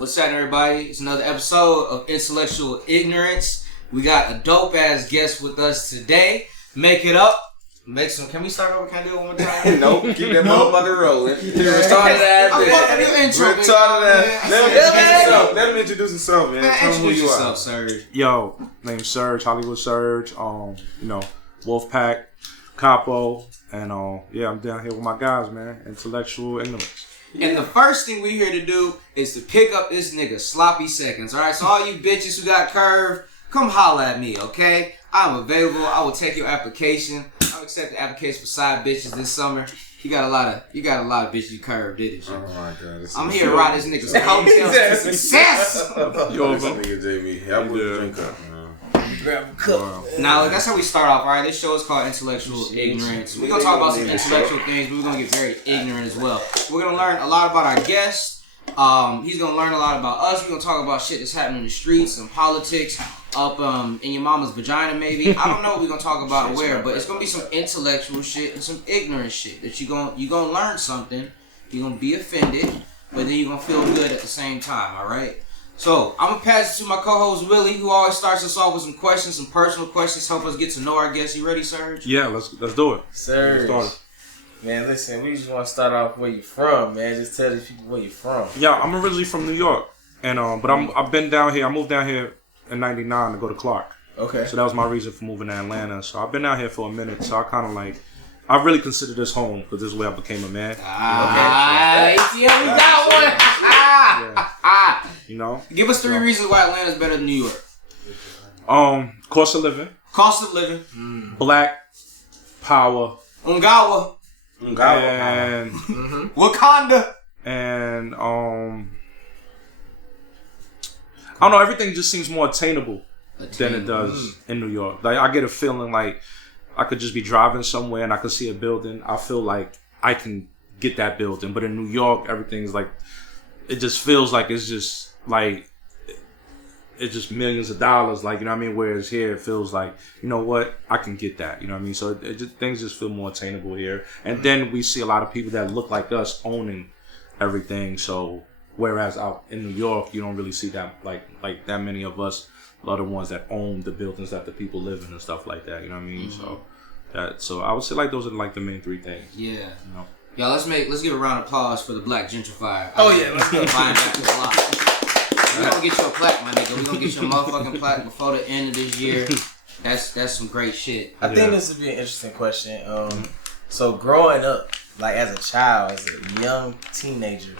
What's happening, everybody? It's another episode of Intellectual Ignorance. We got a dope-ass guest with us today. Make it up. Make some. Can we start over? Can I do it one more time? Nope. Keep that motherfucker rolling. Retarded ass. I'm fucking your intro. Retarded ass. Let him introduce himself, man. Tell him who you are. Serge. Yo, name's Serge, hollywoodserge. Wolfpack, Capo, and I'm down here with my guys, man. Intellectual ignorance. And the first thing we here to do is to pick up this nigga sloppy seconds. All right, so all you bitches who got curved, come holla at me, okay? I'm available. I will take your application. I'll accept the application for side bitches this summer. You got a lot of bitches you curved, didn't you? Oh my god! I'm here to ride this nigga's coattails to success. Yo, this nigga JB. Help with the drink up, man. Grab a cup. Now, that's how we start off, all right? This show is called Intellectual Ignorance. We're going to talk about some intellectual things, but we're going to get very ignorant as well. We're going to learn a lot about our guest. He's going to learn a lot about us. We're going to talk about shit that's happening in the streets, some politics, up in your mama's vagina, maybe. I don't know what we're going to talk about or where, but it's going to be some intellectual shit and some ignorant shit that you're going to learn something. You're going to be offended, but then you're going to feel good at the same time, all right? So, I'm going to pass it to my co-host, Willie, who always starts us off with some questions, some personal questions, help us get to know our guests. You ready, Serge? Yeah, let's do it. Serge. Man, listen, we just want to start off where you from, man. Just tell these people where you from. Yeah, I'm originally from New York, and but I've been down here. I moved down here in '99 to go to Clark. Okay. So that was my reason for moving to Atlanta. So I've been down here for a minute. So I kind of I really consider this home because this is where I became a man. ATL, we got one. Yeah. You know. Give us 3 reasons why Atlanta's better than New York. Cost of living. Cost of living. Black power. Ungawa. And Wakanda. And I don't know, everything just seems more attainable than it does in New York. Like, I get a feeling like I could just be driving somewhere and I could see a building. I feel like I can get that building. But in New York, everything's like, it just feels like it's just millions of dollars, like, you know what I mean? Whereas here, it feels like, you know what, I can get that, you know what I mean? So things just feel more attainable here. And then we see a lot of people that look like us owning everything. So whereas out in New York, you don't really see that, like that many of us are the ones that own the buildings that the people live in and stuff like that, you know what I mean? So I would say like those are like the main 3 things. Yeah. You know? Y'all, let's give a round of applause for the black gentrifier. Oh yeah, let's go. Buying back the block. We gonna get you a plaque, my nigga. We gonna get you a motherfucking plaque before the end of this year. That's some great shit. I think this would be an interesting question. So growing up, like as a child, as a young teenager,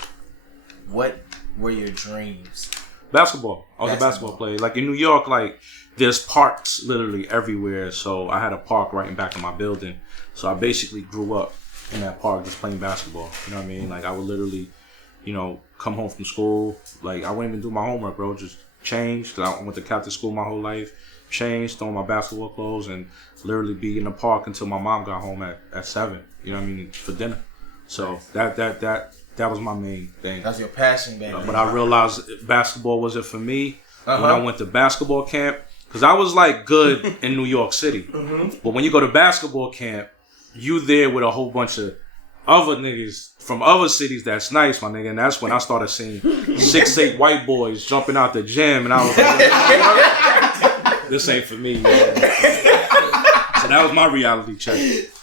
what were your dreams? Basketball. I was a basketball player. Like in New York, like there's parks literally everywhere. So I had a park right in back of my building. So I basically grew up in that park just playing basketball. You know what I mean? Like I would literally, come home from school. Like I wouldn't even do my homework, bro. Just change. Cause I went to Catholic school my whole life. Change, throw on my basketball clothes, and literally be in the park until my mom got home at 7. You know what I mean? For dinner. So that was my main thing. That's your passion, baby. But I realized basketball wasn't for me when I went to basketball camp. Because I was like good in New York City. But when you go to basketball camp, you there with a whole bunch of other niggas from other cities that's nice, my nigga. And that's when I started seeing 6'8" white boys jumping out the gym. And I was like, this ain't for me, man. So that was my reality check.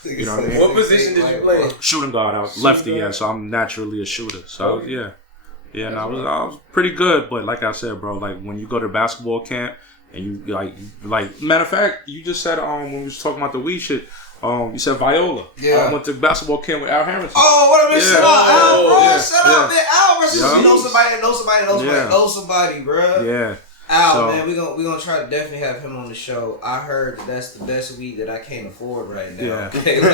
You know what I mean? What position did you play? Shooting guard. I was lefty, yeah. So I'm naturally a shooter. So yeah. Yeah, and I was pretty good. But like I said, bro, like when you go to basketball camp and you like matter of fact, you just said when we was talking about the weed shit, you said Viola. Yeah. I went to basketball camp with Al Harrison. Oh, what a miss! Shut up, Al, bro. Yeah. Shut up, man. Al, Yeah. you know somebody that knows somebody that knows somebody that knows somebody, bro. Yeah. Al, man, we gonna try to definitely have him on the show. I heard that's the best weed that I can't afford right now. Yeah. Okay? Yeah,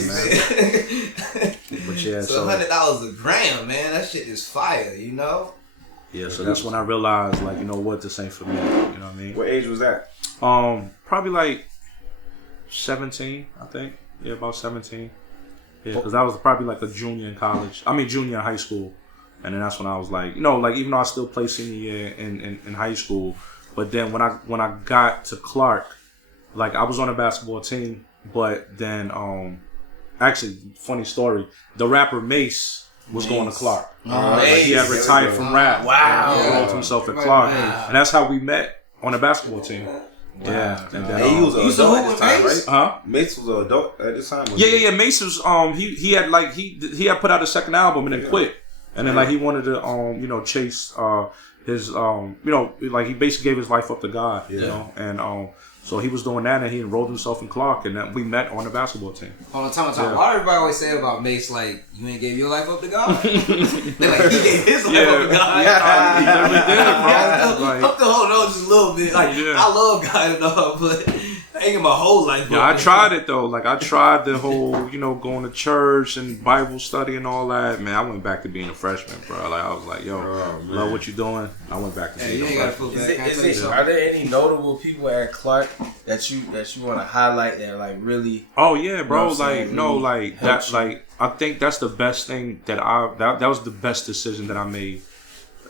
man. But yeah, so $100 a gram, man. That shit is fire, you know. Yeah, so that's when I realized, like, you know what, this ain't for me. You know what I mean? What age was that? Probably like 17, I think. Yeah, about 17. Yeah, because I was probably like a junior in college. Junior in high school. And then that's when I was like, even though I still played senior year in high school, but then when I got to Clark, like I was on a basketball team, but then actually funny story, the rapper Mace was going to Clark. Mace. He had retired from rap. Wow. He enrolled himself at Clark. And that's how we met on the basketball team. Wow. Yeah. And then, he was an adult at this time, right? Huh? Mace was an adult at this time. Yeah. Mace was he had like he had put out a second album and then quit. And then like he wanted to chase his like he basically gave his life up to God, you know, and so he was doing that, and he enrolled himself in Clark, and then we met on the basketball team. Hold on, time. Why everybody always say about Mace, like, you ain't gave your life up to God? They like, he gave his life up to God. Yeah, he literally did, bro. I'm still holding on just a little bit. Like, I love God and all, but I ain't get my whole life up. Yeah, I tried it, though. Like, I tried the whole, going to church and Bible study and all that. Man, I went back to being a freshman, bro. Like, I was like, yo, love what you doing. I went back to being a freshman. Are there any notable people at Clark that you want to highlight that like really? Oh yeah, bro. I think that's the best thing that was the best decision that I made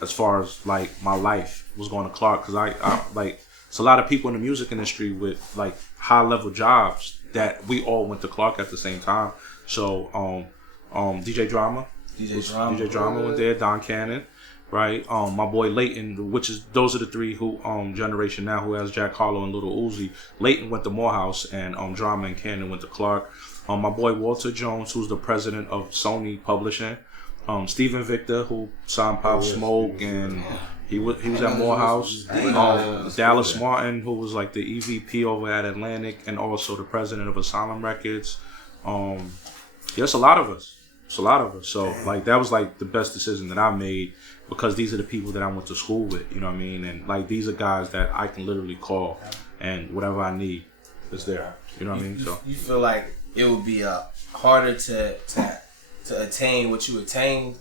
as far as like my life was going to Clark, because I like it's a lot of people in the music industry with like high level jobs that we all went to Clark at the same time. So DJ Drama went there, Don Cannon. Right, my boy Leighton, those are the three who generation now who has Jack Harlow and Little Uzi. Leighton went to Morehouse, and Drama and Cannon went to Clark. My boy Walter Jones, who's the president of Sony Publishing. Stephen Victor, who signed Pop Smoke, and he was at Morehouse. Dallas Martin, who was like the EVP over at Atlantic, and also the president of Asylum Records. It's a lot of us. So like that was like the best decision that I made, because these are the people that I went to school with, you know what I mean? And like these are guys that I can literally call, and whatever I need is there. You know what I mean? So you feel like it would be harder to attain what you attained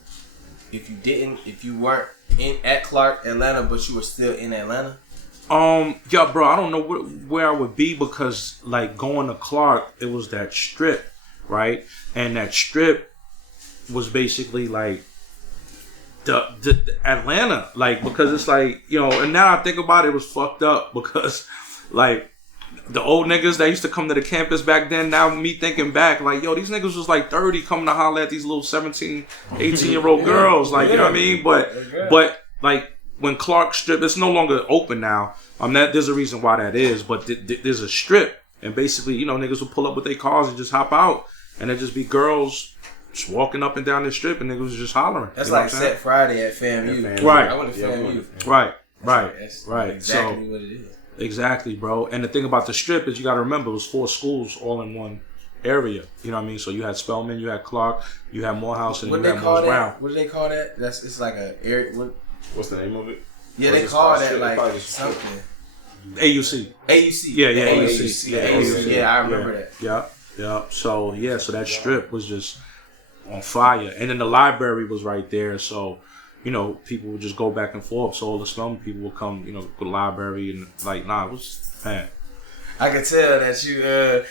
if you weren't at Clark, Atlanta, but you were still in Atlanta? Yeah, bro, I don't know where I would be, because like going to Clark, it was that strip, right? And that strip was basically like the Atlanta, like, because it's like, and now I think about it, it was fucked up, because like the old niggas that used to come to the campus back then, now me thinking back, like, yo, these niggas was like 30 coming to holler at these little 17, 18-year-old girls, like, you know what I mean? But like when Clark strip, it's no longer open now. There's a reason why that is, but there's a strip, and basically, niggas will pull up with their cars and just hop out, and there just be girls just walking up and down the strip, and niggas was just hollering. That's like Set Friday at FAMU. Right. I went to FAMU. Right. That's Right. exactly what it is. Exactly, bro. And the thing about the strip is you got to remember it was 4 schools all in one area. You know what I mean? So you had Spelman, you had Clark, you had Morehouse, and you had Morris Brown. What do they call that? It's like a area. What's the name of it? Yeah, they call that like something. AUC. Yeah, AUC. Yeah, I remember that. Yeah. So that strip was just on fire, and then the library was right there. So people would just go back and forth. So all the Spelman people would come, to the library, and like, it was, man. I could tell that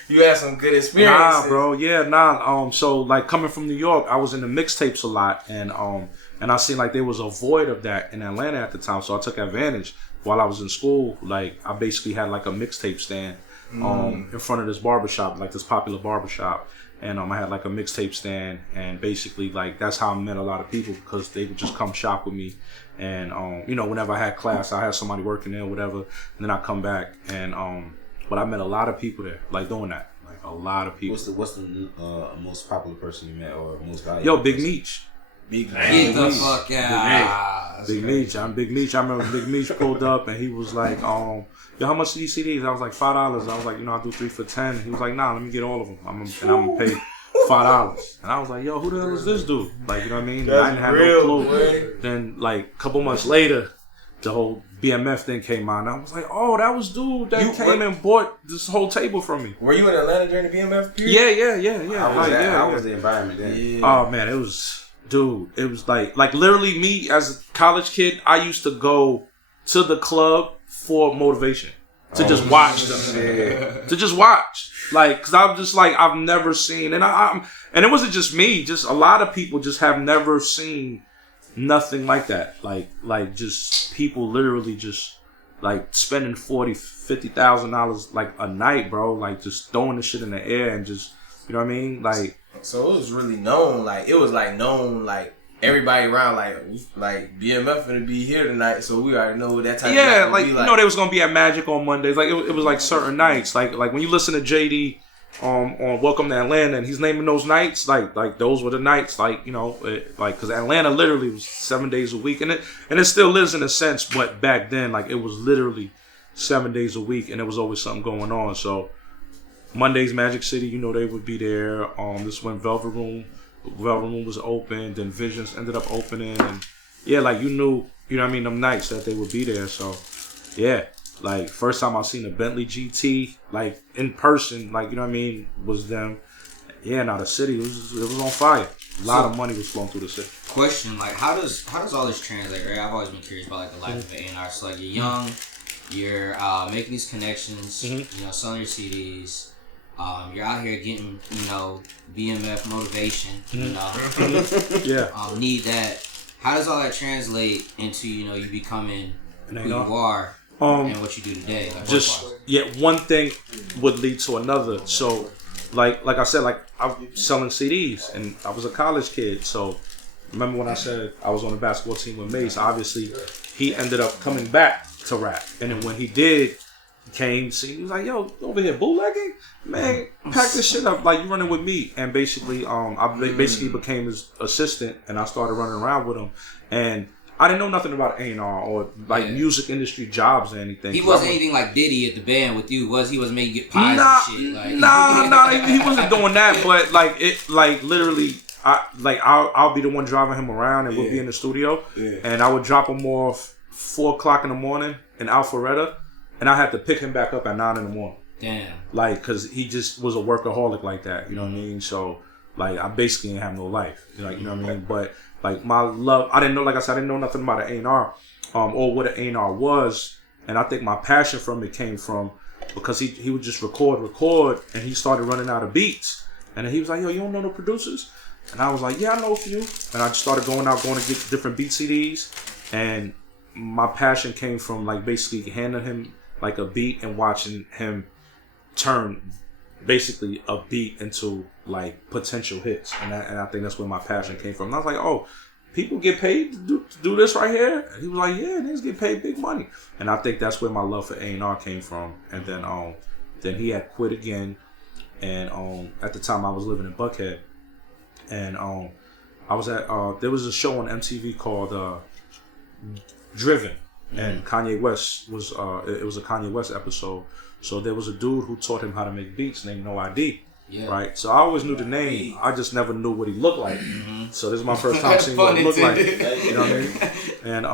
you had some good experiences. Nah, bro, so like coming from New York, I was in the mixtapes a lot, and I seen like there was a void of that in Atlanta at the time, so I took advantage. While I was in school, like I basically had like a mixtape stand in front of this barbershop, like this popular barbershop. And I had like a mixtape stand, and basically like that's how I met a lot of people, because they would just come shop with me, and whenever I had class, I had somebody working there, or whatever, and then I come back, and but I met a lot of people there, like doing that, like a lot of people. What's the most popular person you met, or most valuable? Yo, Big Meech. Get the fuck out. Big Meech. I'm Big Meech. I remember Big Meech pulled up, and he was like, yo, how much are these CDs? I was like, $5. I was like, I do 3 for $10. And he was like, nah, let me get all of them. I'm gonna pay $5. And I was like, yo, who the hell is this dude? Like, you know what I mean? I didn't have no clue. Boy. Then like a couple months later, the whole BMF thing came on. I was like, oh, that was dude that came and bought this whole table from me. Were you in Atlanta during the BMF period? Yeah. How was the environment then? Yeah. Oh man, it was. Dude, it was like literally me as a college kid, I used to go to the club for motivation. To just watch them. Yeah. To just watch. Like, cause I'm just like, I've never seen, and and it wasn't just me, just a lot of people just have never seen nothing like that. Like just people literally just like spending $40,000-$50,000 like a night, bro. Like just throwing the shit in the air and just, you know what I mean? Like, So it was really known. Like it was like known. Like everybody around. Like BMF gonna be here tonight. So we already know what that type. Yeah, of like be you know they was gonna be at Magic on Mondays. Like it was like certain nights. Like when you listen to JD on Welcome to Atlanta and he's naming those nights. Like those were the nights. Like you know because Atlanta literally was 7 days a week and it still is in a sense. But back then like it was literally 7 days a week and there was always something going on. So Mondays Magic City, you know they would be there. This when Velvet Room was open, then Visions ended up opening, and yeah, like you know what I mean, them nights that they would be there. So yeah, like first time I seen a Bentley GT like in person, like you know what I mean, was them. Yeah, now the city it was on fire. A lot of money was flowing through the city. Question, like how does all this translate, right? I've always been curious about like the life of A&R. So like you're young, you're making these connections, you know, selling your CDs. You're out here getting, you know, BMF motivation, you know. Yeah. Need that. How does all that translate into, you know, you becoming who you are and what you do today? Like, one thing would lead to another. So, like I said, like I'm selling CDs, and I was a college kid. So, remember when I said I was on the basketball team with Mace? Obviously, he ended up coming back to rap, and then when he did. Came, see, he was like, "Yo, over here bootlegging, man, pack this shit up like you running with me." And basically, I basically became his assistant, and I started running around with him. And I didn't know nothing about A&R or like music industry jobs or anything. He wasn't anything like Diddy at the band with you, was he? Was making you get pies and shit. Like. Nah, he wasn't doing that. But like it, like literally, I'll be the one driving him around, and we'll be in the studio, and I would drop him off 4 o'clock in the morning in Alpharetta. And I had to pick him back up at 9 in the morning. Damn. Like, cause he just was a workaholic like that. You know what I mean? So, like, I basically didn't have no life. Like, you know what I mean? But like my love, I didn't know. Like I said, I didn't know nothing about an A&R, or what an A&R was. And I think my passion from it came from because he would just record, and he started running out of beats. And then he was like, "Yo, you don't know no producers?" And I was like, "Yeah, I know a few." And I just started going to get different beat CDs, and my passion came from like basically handing him like a beat and watching him turn basically a beat into like potential hits, and I think that's where my passion came from. And I was like, "Oh, people get paid to do this right here?" And he was like, "Yeah, niggas get paid big money." And I think that's where my love for A&R came from. And then he had quit again, and at the time I was living in Buckhead, and I was at there was a show on MTV called Driven. And Kanye West was it was a Kanye West episode. So there was a dude who taught him how to make beats named No ID. Yeah. Right? So I always knew the name. I just never knew what he looked like. So this is my first time seeing what he looked like. You know what I mean? And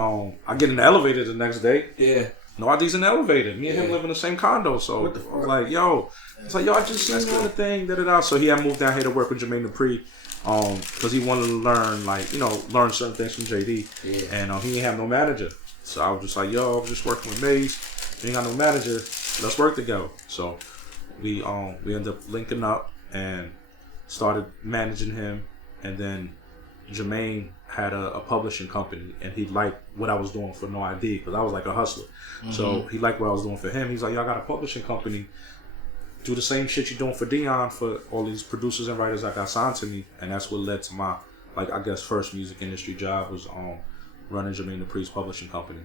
I get in the elevator the next day. Yeah. No ID's in the elevator. Me and him live in the same condo. So I was like, yo. It's like, yo, I just seen you on the thing, da-da-da. So he had moved down here to work with Jermaine Dupri. Because he wanted to learn, like, you know, learn certain things from JD. Yeah. And he didn't have no manager. So I was just like, yo, I'm just working with Maze. You ain't got no manager. Let's work together. So we ended up linking up and started managing him. And then Jermaine had a publishing company, and he liked what I was doing for No ID because I was like a hustler. Mm-hmm. So he liked what I was doing for him. He's like, yo, I got a publishing company. Do the same shit you're doing for Dion for all these producers and writers that got signed to me. And that's what led to my, like, I guess, first music industry job was running Jermaine Dupri's publishing company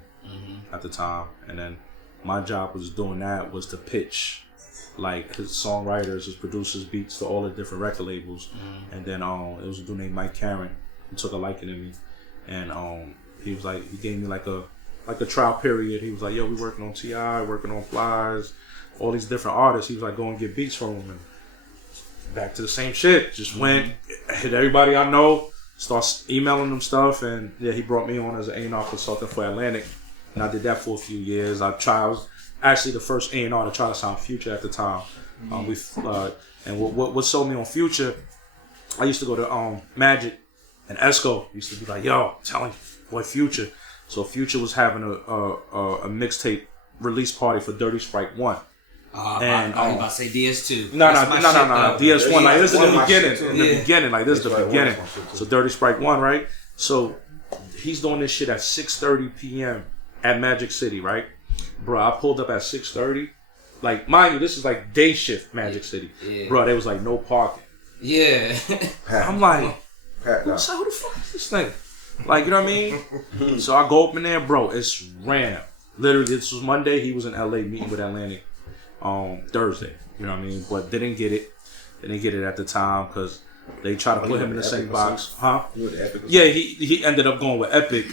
at the time. And then my job was doing that was to pitch like his songwriters, his producers, beats to all the different record labels. And then it was a dude named Mike Karen who took a liking to me. And he was like, he gave me like a trial period. He was like, yo, we working on T.I., working on Flies, all these different artists. He was like, go and get beats from them. And back to the same shit. Just went, hit everybody I know, starts emailing them stuff, and yeah, he brought me on as an A&R consultant for Atlantic, and I did that for a few years. I was actually the first A&R to try to sign Future at the time. And what sold me on Future, I used to go to Magic, and Esco used to be like, yo, I'm telling you, boy, Future. So Future was having a mixtape release party for Dirty Sprite 1. And I was about to say DS2. No, DS1. Like this is the beginning. Like this is the beginning. So Dirty Sprite 1, right? So he's doing this shit at 6:30 p.m. at Magic City, right? Bro, I pulled up at 6:30. Like, mind you, this is like day shift Magic City. Bro, there was like no parking. Yeah. I'm like, Pat, who the fuck is this nigga? Like, you know what I mean? So I go up in there, bro. It's ran. Literally, this was Monday. He was in LA meeting with Atlantic Thursday. You know what I mean? But they didn't get it. They didn't get it at the time because they tried to put him in the same box. Huh? Yeah, he ended up going with Epic.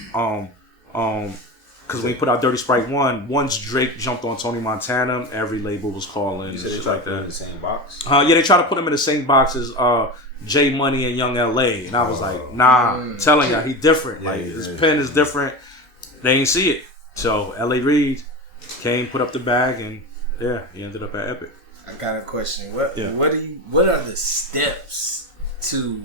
Because when he put out Dirty Sprite 1, once Drake jumped on Tony Montana, every label was calling. You said they tried to put him in the same box? Yeah, they tried to put him in the same box as J Money and Young LA. And I was like, nah, telling you, he different. Like, his pen is different. They ain't see it. So, LA Reid came, put up the bag, and yeah, he ended up at Epic. I got a question. What are the steps to,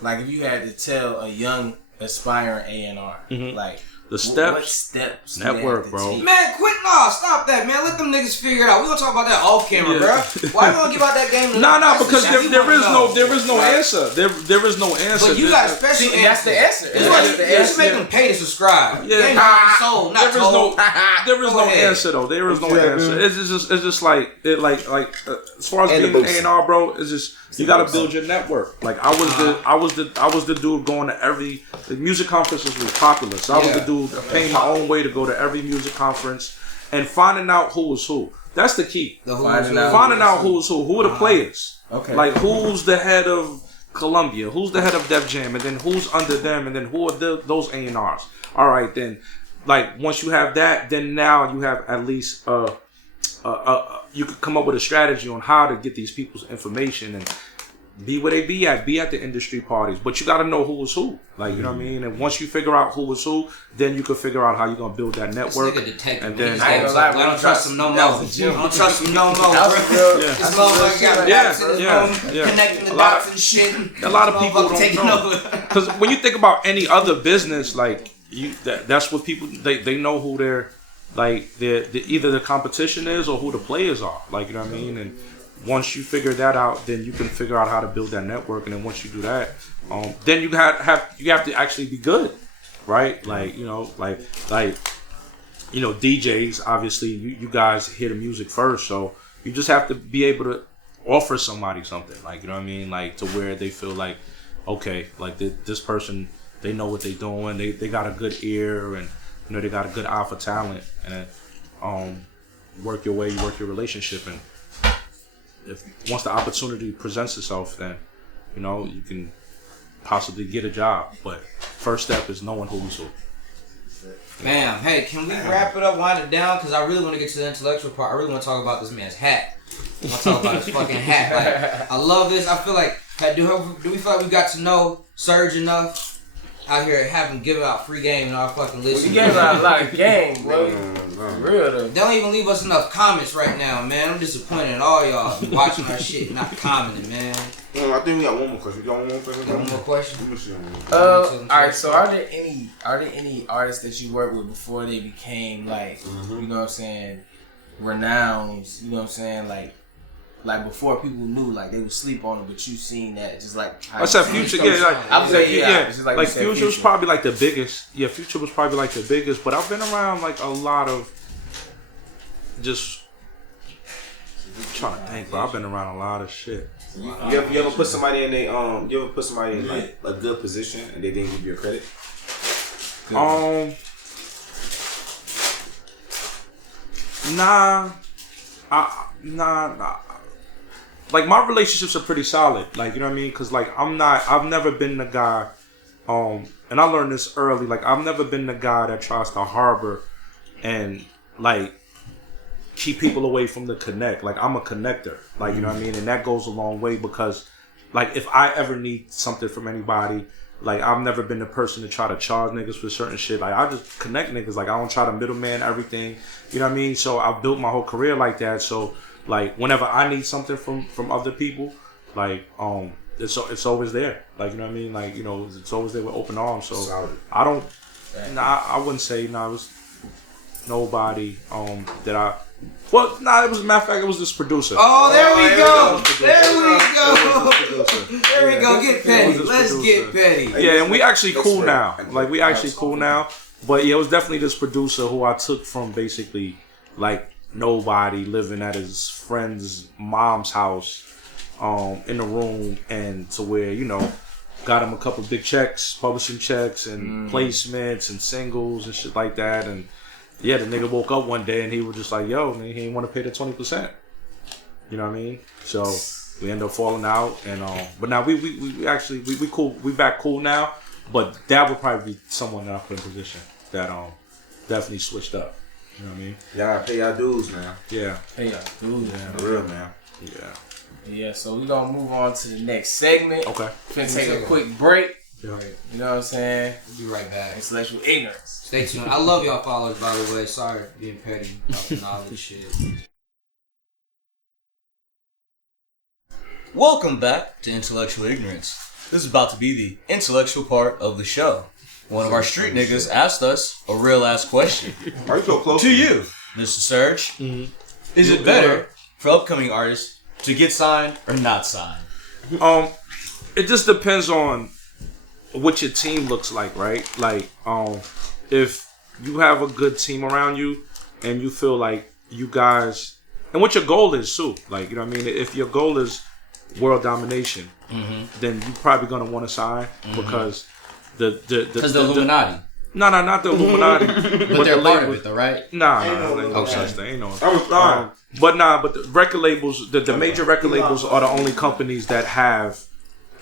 like, if you had to tell a young aspiring A&R, like, the steps, what steps network, bro. Man, stop that, man. Let them niggas figure it out. We gonna talk about that off camera, bro. Why we gonna give out that game? No, because there is no answer. There is no answer. But you got a special answer. That's the answer. You should make them pay to subscribe. Yeah, there is no answer though. There is no answer. It's just like as far as being an A&R, bro. It's just you got to build your network. Like I was the dude going to every the music conferences was popular, so I was the dude paying my own way to go to every music conference and finding out who was who. That's the key. Finding out who is who. Who are the players? Okay. Like who's the head of Columbia? Who's the head of Def Jam? And then who's under them? And then who are those A&Rs? All right, then. Like once you have that, then now you have at least you could come up with a strategy on how to get these people's information and be where they be at the industry parties. But you got to know who is who. Like, you know what I mean? And once you figure out who is who, then you can figure out how you're going to build that network. And then I don't trust him no more. I don't trust him no more, bro. This motherfucker got dots in his room, connecting the dots and shit. A lot of people don't know. Because when you think about any other business, like, that's what people, they know who they're either the competition is or who the players are. Like, you know what I mean? And once you figure that out, then you can figure out how to build that network. And then once you do that, then you have to actually be good, right? Like, DJs, obviously you guys hear the music first. So you just have to be able to offer somebody something, like, you know what I mean? Like to where they feel like, okay, like this person, they know what they're doing. They got a good ear and, they got a good eye for talent. And work your relationship. And once the opportunity presents itself, then, you can possibly get a job. But first step is knowing who's who. Bam. Hey, can we wrap it up, wind it down? Because I really want to get to the intellectual part. I really want to talk about this man's hat. I want to talk about his fucking hat. Like, I love this. I feel like, do we feel like we got to know Serge enough? Out here having given out free game and all fucking listen. We gave out a lot of game, bro. Real though. They don't even leave us enough comments right now, man. I'm disappointed in all y'all watching our shit, not commenting, man. I think we got one more question. You got one more question? Got one more question? Alright, so are there any artists that you worked with before they became like, you know what I'm saying, renowns, you know what I'm saying, like before people knew, like they would sleep on it, but you seen that just like. I said Future, I would say like Future was probably like the biggest. Yeah, Future was probably like the biggest, but I've been around like a lot of. Just trying to think, bro. I've been around a lot of shit. You ever put somebody in like a good position and they didn't give you a credit? Nah. Like my relationships are pretty solid. Like, you know what I mean? Cause like I've never been the guy, and I learned this early. Like I've never been the guy that tries to harbor and like keep people away from the connect. Like I'm a connector. Like, you know what I mean? And that goes a long way because like if I ever need something from anybody, like I've never been the person to try to charge niggas for certain shit. Like I just connect niggas. Like I don't try to middleman everything. You know what I mean? So I built my whole career like that. So like whenever I need something from other people, like it's always there. Like, you know what I mean? Like, it's always there with open arms. So solid. I wouldn't say it was nobody that I. Well, it was a matter of fact, it was this producer. Oh, there we go. There we go. Get petty. Let's get petty. Yeah, and we actually cool now. Like we actually cool now. But yeah, it was definitely this producer who I took from basically like nobody living at his friend's mom's house in the room, and to where, you know, got him a couple big checks, publishing checks and placements and singles and shit like that. And yeah, the nigga woke up one day and he was just like, yo, man, he didn't want to pay the 20%. You know what I mean? So we ended up falling out, and but now we actually cool, we back cool now. But that would probably be someone that I put in position that definitely switched up. You know what I mean? Y'all pay y'all dues, man. Yeah. Hey, y'all dudes, man. For real, man. Yeah. Yeah, so we're gonna move on to the next segment. Okay. Finna take a quick break. Yeah. You know what I'm saying? We'll be right back. Intellectual ignorance. Stay tuned. I love y'all followers, by the way. Sorry for being petty talking all this shit. Welcome back to Intellectual Ignorance. This is about to be the intellectual part of the show. One of our street niggas asked us a real ass question. Are you so close To you, Mr. Serge, is it better for upcoming artists to get signed or not signed? It just depends on what your team looks like, right? Like, if you have a good team around you and you feel like you guys, and what your goal is too, like, you know what I mean? If your goal is world domination, then you're probably gonna want to sign because the Illuminati. No, not the Illuminati, But they're part of it, though, right? Nah, ain't no such thing. Ain't no. I was fine. But the record labels, the major record labels are the only companies that have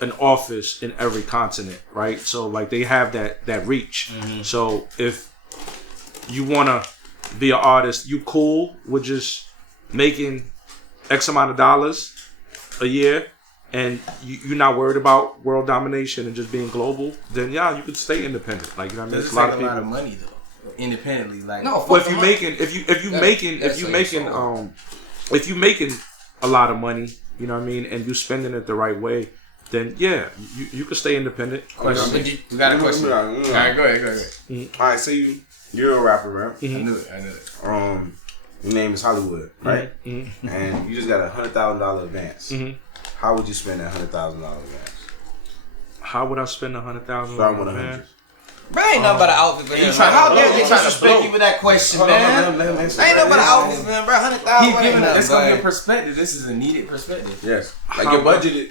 an office in every continent, right? So like they have that reach. So if you wanna be an artist, you cool with just making X amount of dollars a year, and you're not worried about world domination and just being global, then yeah, you could stay independent. Like, you know what I mean? Does It's it take a lot of money though? Independently, like No, Well, if you making a lot of money, you know what I mean, and you spending it the right way, then yeah, you could stay independent. question. We got a question. All right, go ahead. All right, say you're a rapper, right? I knew it. Your name is Hollywood, right? And you just got $100,000 advance. How would you spend that $100,000 advance? How would I spend $100,000? Start with 100. Bro, ain't nothing but an outfit for him. How dare they disrespect you with that question, man? Ain't nothing but an outfit for him, bro. 100,000. He's giving us. Let's go get perspective. This is a needed perspective. Yes. Like your budget.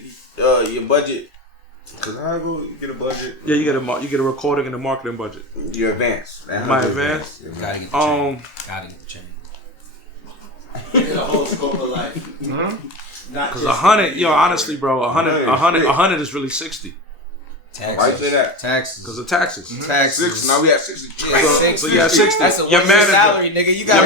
Cause how go you get a budget? Yeah, you get a recording and a marketing budget. Your advance. My advance. Gotta get the chain. Gotta get the chain. The whole scope of life. Because 100, yo, honestly, bro, 100 is really 60. Why you say that? Taxes. Because of taxes. Taxes. Now we have 60. So you have 60. That's a Your manager, salary, nigga. You got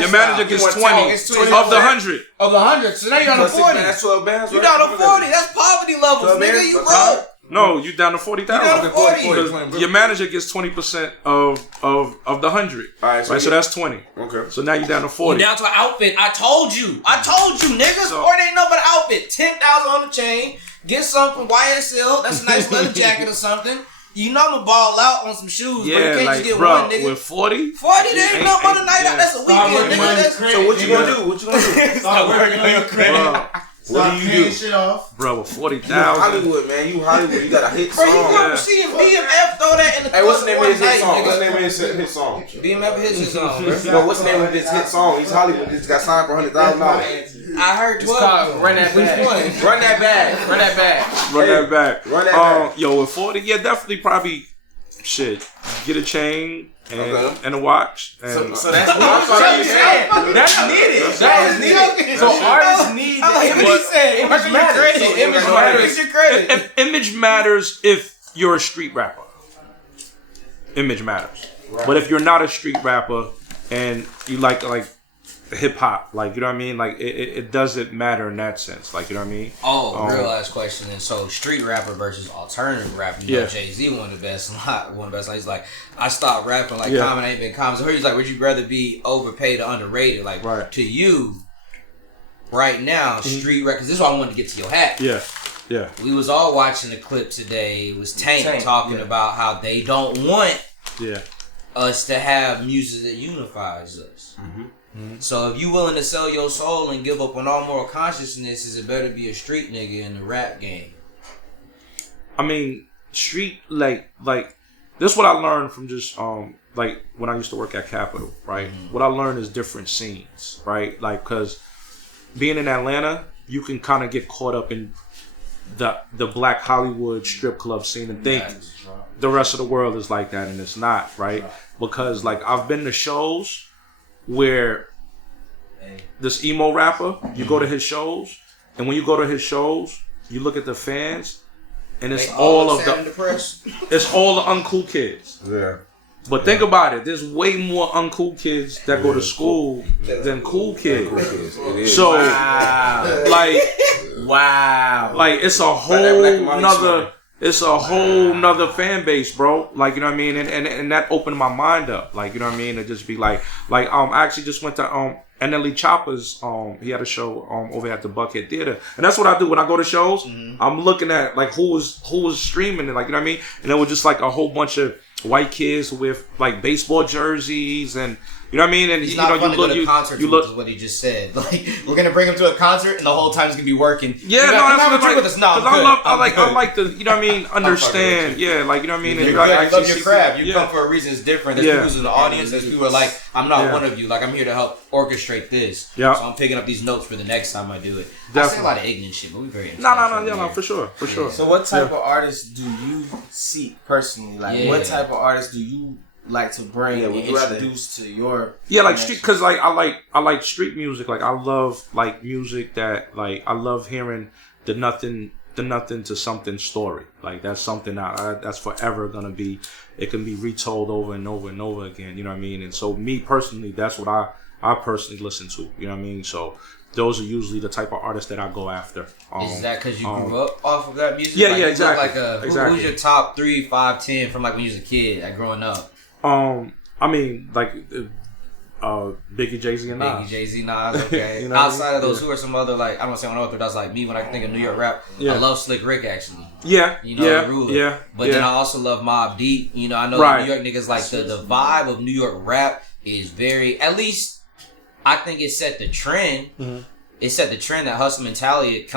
your manager gets 20 of the 100. Of the 100. So now you're on the 40. That's 12 bands. You're down to 40. That's poverty levels, nigga. You broke. No, you down to 40,000. You down to 40. Your manager gets 20% of the 100. All right, So that's 20. Okay. So now you're down to 40. You down to an outfit. I told you, niggas. So, or they ain't nothing but an outfit. 10,000 on the chain. Get something from YSL. That's a nice leather jacket or something. You know I'm gonna ball out on some shoes, but you can't like, just get bro, one, nigga. with 40? 40, there ain't nothing but a night out. That's a weekend, nigga. So what you gonna do? Start working on your credit. What do you do? Shit off. Bro, with 40,000. Hollywood, man. You Hollywood. You got a hit song. Bro, you want to see if BMF throw that in the Hey, what's the name of his hit night, song? nigga? What's the name of his hit song? BMF hits his song, bro. Bro, what's the name of his hit song? He's Hollywood. Just got signed for $100,000. I heard 12. It's called Run That Bag. Run that bag. Run that bag. Run that back. Run that back. Yo, with 40, yeah, definitely probably, shit, get a chain and a watch. And, So that's what I'm saying. That's needed. That is needed. So artists need image matters. So image matters. Your credit. if image matters if you're a street rapper. Image matters. Right. But if you're not a street rapper and you like hip hop, like, you know what I mean? Like, it doesn't matter in that sense. Like, you know what I mean? Real last question. And so, street rapper versus alternative rapper. You know, Jay-Z, one of the best. He's like, I stopped rapping. Like, Common ain't been Common. So he's like, would you rather be overpaid or underrated? Like, to you, right now, street rappers. This is why I wanted to get to your hat. Yeah. We was all watching the clip today. It was Tank talking about how they don't want us to have music that unifies us. So if you willing to sell your soul and give up on all moral consciousness, is it better be a street nigga in the rap game? I mean, street, like this is what I learned from just like when I used to work at Capitol, right? What I learned is different scenes, right? Like, cause being in Atlanta, you can kind of get caught up in the black Hollywood strip club scene and think the rest of the world is like that, and it's not, right? Because like I've been to shows where this emo rapper, you go to his shows, and when you go to his shows, you look at the fans, and it's all of it's all the uncool kids. Yeah. But think about it. There's way more uncool kids that go to school than cool kids. So, like, it's a whole nother. It's a whole nother fan base, bro. Like, you know what I mean? And that opened my mind up. Like, you know what I mean? To just be like, I actually just went to NLE Chopper's, he had a show over at the Buckhead Theater. And that's what I do when I go to shows. I'm looking at like who was streaming it, like, you know what I mean? And it was just like a whole bunch of white kids with like baseball jerseys, and you know what I mean? And he's not fun to go to concerts, which is what he just said. Like, we're gonna bring him to a concert, and the whole time he's gonna be working. Yeah, no, that's what with us. No, I like the, you know what I mean? Understand? Yeah, like, you know what I mean? You love your craft. You come for a reason. It's different. There's people in the audience. There's people who are like, I'm not one of you. Like, I'm here to help orchestrate this. Yeah. So I'm picking up these notes for the next time I do it. Definitely. I say a lot of ignorant shit, but we're very no, for sure. So what type of artists do you seek personally? Like, what type of artists do you like to bring and introduce to your like street, because like I like street music. Like I love like music that like I love hearing the nothing to something story. Like that's something that's forever gonna be. It can be retold over and over and over again. You know what I mean? And so me personally, that's what I personally listen to. You know what I mean? So those are usually the type of artists that I go after. Is that because you grew up off of that music? Yeah, like, exactly. Who's your top 3, 5, 10 from like when you was a kid, like growing up? I mean, like Biggie, Jay-Z, and Nas. Biggie, Jay-Z, Nas, okay. You know outside of those, who are some other, like, I don't want to say one other, that's like me when I think of New York rap. I love Slick Rick, actually. Yeah. You know, the Ruler. But then I also love Mobb Deep. You know, I know New York niggas, like, the vibe of New York rap is very, at least, I think it set the trend. Mm-hmm. It set the trend that hustle mentality, it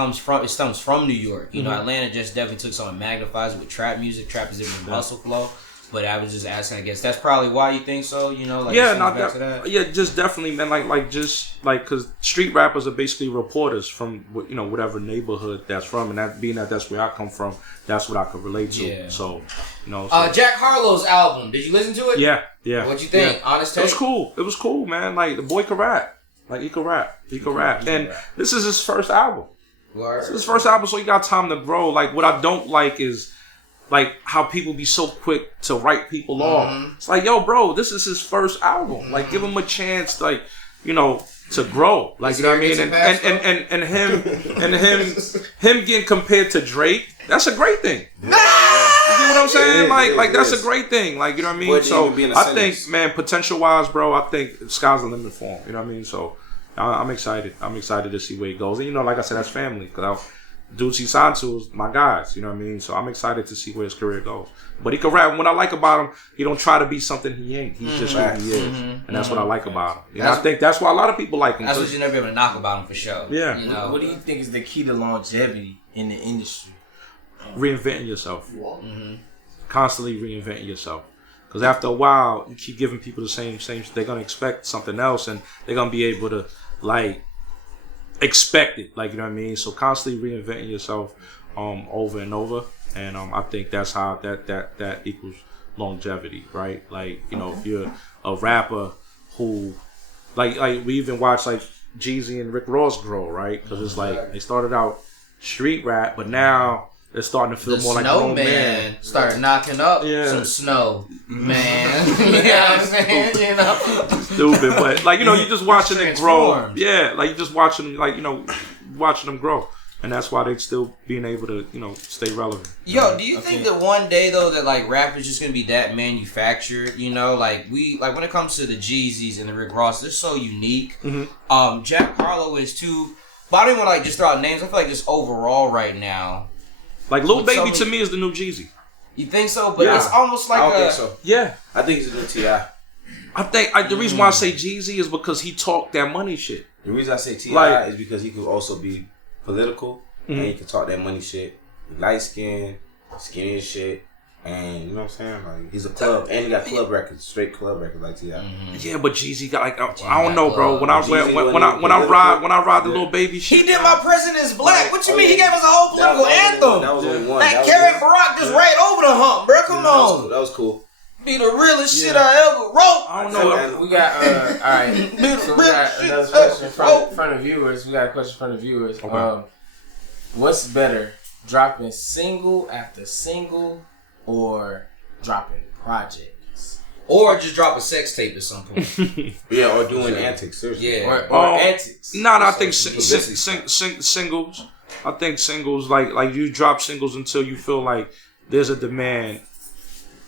stems from New York. You know, Atlanta just definitely took something and magnifies it with trap music. Trap is different from hustle flow. But I was just asking, I guess that's probably why you think so, you know? Like, just definitely, man. Because street rappers are basically reporters from, you know, whatever neighborhood that's from, and that's where I come from, that's what I could relate to. Yeah. So, you know. Jack Harlow's album, did you listen to it? Yeah. What'd you think? Yeah. Honest take? It was cool, man. Like, the boy could rap. Like, he could rap. And this is his first album. This is his first album, so he got time to grow. Like, what I don't like is, like, how people be so quick to write people off. It's like, yo, bro, this is his first album. Like, give him a chance, like, you know, to grow. Like, you know what I mean? And him getting compared to Drake, that's a great thing. You get what I'm saying? Like that's a great thing. Like, you know what I mean? So I think, man, potential wise, bro, I think the sky's the limit for him. You know what I mean? So I'm excited. I'm excited to see where he goes. And, you know, like I said, that's family. Because dudes he signed to is my guys, you know what I mean? So I'm excited to see where his career goes. But he can rap. What I like about him, he don't try to be something he ain't. He's just who he is. And that's what I like about him. You know, I think that's why a lot of people like him. That's what you never be able to knock about him for sure. Yeah. You know? What do you think is the key to longevity in the industry? Reinventing yourself. Constantly reinventing yourself. Because after a while, you keep giving people the same, they're going to expect something else, and they're going to be able to, like, expect it, like, you know what I mean? So constantly reinventing yourself over and over, and I think that's how that equals longevity, right? Like, you know, if you're a rapper who like we even watch like Jeezy and Rick Ross grow, right? Because it's like they started out street rap, but now they're starting to feel more like grown man. Started knocking up some snow, man. You know what I'm saying? You know, stupid, but like, you know, you just watching it grow. Yeah, like you just watching them, like, you know, watching them grow, and that's why they still being able to, you know, stay relevant. Yo, do you think that one day though that like rap is just gonna be that manufactured? You know, like when it comes to the Jeezys and the Rick Ross, they're so unique. Jack Harlow is too. But I don't even want to like just throw out names. I feel like just overall right now. Like, Lil Baby to me is the new Jeezy. You think so? But it's almost like I don't think so. Yeah. I think he's a new T.I. I think the reason why I say Jeezy is because he talked that money shit. The reason I say T.I. is because he could also be political and he can talk that money shit. Light skin, skinny as shit, And you know what I'm saying? Like he's a club, and he got club records, straight club records like T.I. Yeah, but Jeezy got like I don't know, bro. When I ride the little baby shit, he did My President's Black. What you mean? He gave us a whole political anthem. That was only one. That carried Barack just right over the hump, bro. Come on. That was cool. Be the realest shit I ever wrote. I don't know. We got alright. So we got another question from the viewers. We got a question from the viewers. Okay. What's better, dropping single after single, or dropping projects? Or just drop a sex tape at some point. Yeah, or doing antics. Seriously. Yeah. Or antics. No, I think singles. I think singles like you drop singles until you feel like there's a demand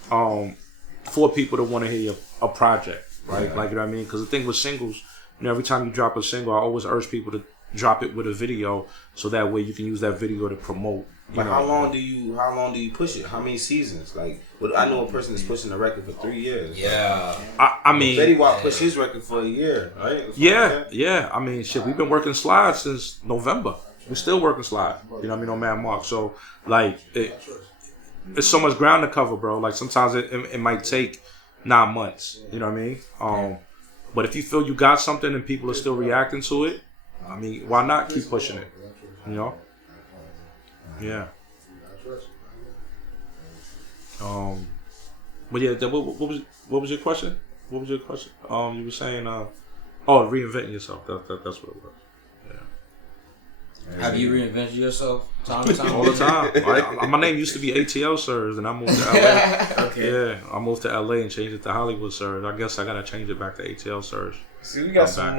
for people to want to hear a project, right? Yeah. Like, you know what I mean? Because the thing with singles, you know, every time you drop a single, I always urge people to drop it with a video, so that way you can use that video to promote. But how long do you push it? How many seasons? Like, I know a person that's pushing a record for 3 years. Yeah. I mean, Fetty Wap pushed his record for a year, right? Yeah. I mean, shit, we've been working slides since November. We're still working slide. You know what I mean? On Man Mark. So, like, it's so much ground to cover, bro. Like, sometimes it might take 9 months. You know what I mean? But if you feel you got something and people are still reacting to it, I mean, why not keep pushing it? You know? Yeah. But yeah, what was your question? What was your question? You were saying, reinventing yourself. That's what it was. Yeah. Have you reinvented yourself time to time? All the time. My name used to be ATL-Surge, and I moved to LA. Okay. Yeah, I moved to LA and changed it to Hollywood-Surge. I guess I gotta change it back to ATL-Surge. See, we got some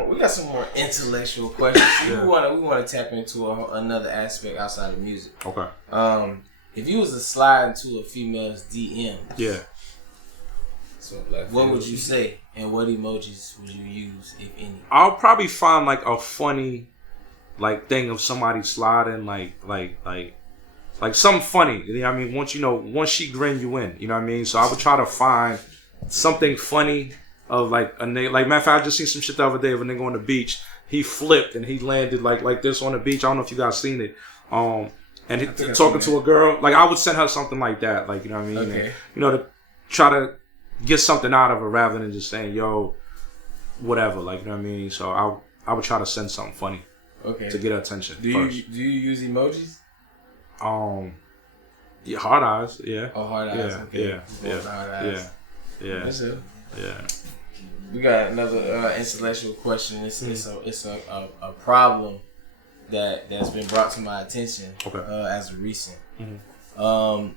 more intellectual questions. See, we want to tap into another aspect outside of music. Okay. If you was to slide into a female's DM, yeah, what would you say, and what emojis would you use, if any? I'll probably find like a funny, like, thing of somebody sliding, like something funny. You know what I mean? Once she grin you in. You know what I mean? So I would try to find something funny of like a nigga. Like, matter of fact, I just seen some shit the other day of a nigga on the beach. He flipped and he landed like this on the beach. I don't know if you guys seen it. And he talking to a girl. Like, I would send her something like that. Like, you know what I mean? Okay. And, to try to get something out of her rather than just saying, yo, whatever. Like, you know what I mean? So I would try to send something funny. Okay. To get her attention. Do you use emojis? Yeah, hard eyes. Yeah. Oh, hard eyes. Yeah. Okay. Yeah. Hard eyes. Yeah. That's it. Yeah. We got another intellectual question. It's a problem that's been brought to my attention. Okay. As of recent. Mm-hmm.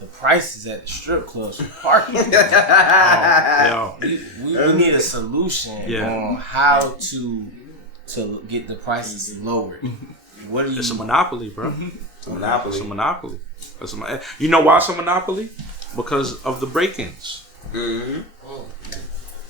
The prices at the strip clubs for parking. We need a solution on how to get the prices lowered. What do you? It's a monopoly, bro. It's a monopoly. It's a monopoly. You know why it's a monopoly? Because of the break-ins. Mm-hmm.